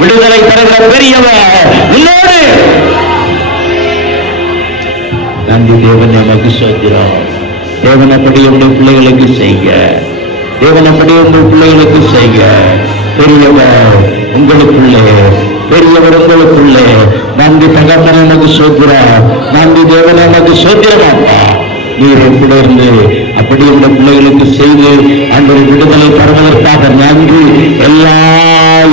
விடுதலை தருகிற பெரியவர் உன்னோடு. நன்றி தேவன் நமக்கு சோத்திரம். தேவனப்படி உங்கள் பிள்ளைகளுக்கு செய்ய, தேவனப்படி உங்கள் பிள்ளைகளுக்கு செய்ய. பெரியவர் உங்களுக்குள்ளே, பெரியவர் உங்களுக்குள்ளே. நன்றி தகப்பன நமக்கு சோத்திரம். நன்றி தேவன் நமக்கு சோத்திரமாப்பா. நீர் எப்படி இருந்து அப்படி உள்ள பிள்ளைகளுக்கு செய்து அந்த விடுதலை தருவதற்காக நன்றி. எல்லா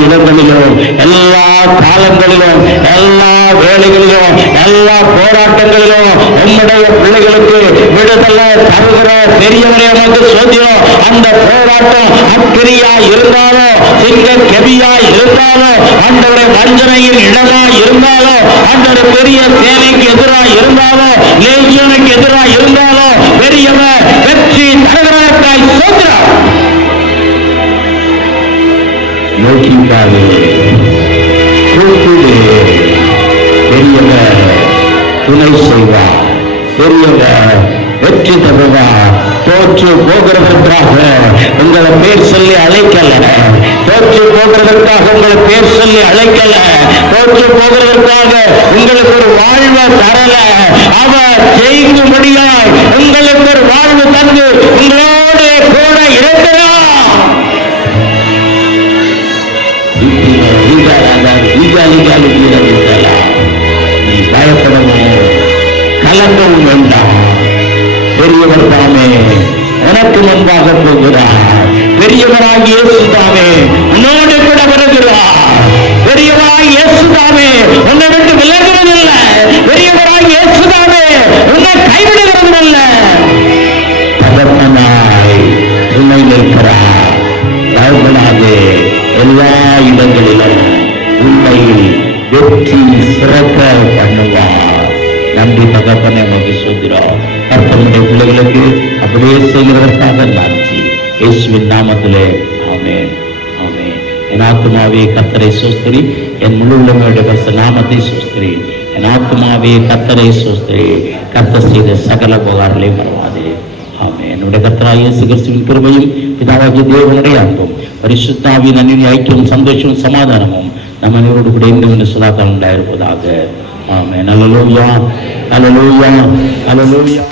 இடங்களிலும், எல்லா காலங்களிலும், எல்லா வேலைகளிலும், எல்லா போராட்டங்களிலும் உம்முடைய பிள்ளைகளுக்கு விடுதலை தருகிற பெரியவரை நமக்கு சோதியம். அந்த போராட்டம் அக்கிரியா இருந்தாலும், சிங்க கெபியா இருந்தாலும், ஆண்டவரை வஞ்சனையின் இடமா இருந்தாலும், ஆண்டவர் பெரிய சேனைக்கு எதிராக இருந்தாலும், லேகியோனுக்கு எதிராக இருந்தாலும், பெரியவர் வெற்றி தருகிறதற்காய் சோதிரம். நோக்கிக்காது கூப்பிடு. பெரியவர் துணை செய்வார். பெரியவர் வெற்றி தருவார். தோற்று போகிறதற்காக உங்களை பேர் சொல்லி அழைக்கல. தோற்று போகிறதற்காக உங்களை பேர் சொல்லி அழைக்கல. தோற்று போகிறதற்காக உங்களுக்கு ஒரு வாழ்வை தரல. அவர் ஜெயிக்கும்படியாய் உங்களுக்கு ஒரு வாழ்வு தந்து உங்களோட கூட இருக்கிறார். நீ பயப்படவும் கலங்கவும் வேண்டாம். பெரியவர் தாமே உனக்கு முன்பாக போகிறார். பெரியவராகி இயேசு தாமே உன்னோடு கூட வருகிறார். பெரியவராகி இயேசு தாமே உன்னை விட்டு விலகுவதில்லை. பெரியவராகி இயேசு தாமே உன்னை கைவிடுகிறதில்லை. தகப்பனாய் உன்னை நிற்கிறார். பயப்படாதே. எல்லா இடங்களிலும் உன்னை வெற்றி சிறக்க பண்ணுவார். நன்றி தகப்பனை நமக்கு சொல்கிறோம். கர்த்தருடைய பிள்ளைகளுக்கு அப்படியே செய்கிறதற்காக நன்றி. இயேசுவின் நாமத்திலே ஆமென், ஆமென். என் ஆத்துமாவே கர்த்தரை சோஸ்திரி, என் முழு உள்ளமையுடைய பரிசுத்த நாமத்தை சோஸ்திரி. என் ஆத்துமாவே கர்த்தரை சோஸ்திரி, கர்த்தர் செய்த சகல உபகாரங்களை மறவாதே. ஆமென். என்னுடைய கர்த்தராகிய இயேசு கிறிஸ்துவின் கிருபையும் பிதாவாகிய தேவனுடைய அன்பும் பரிசுத்த ஆவியின் அன்பின் ஐக்கியமும் சந்தோஷமும் சமாதானமும் நம்ம அனைவரோடு கூட இன்னும் சதாகாலம் உண்டாயிருப்பதாக. ஆமென். அல்லேலூயா, அல்லேலூயா, அல்லேலூயா.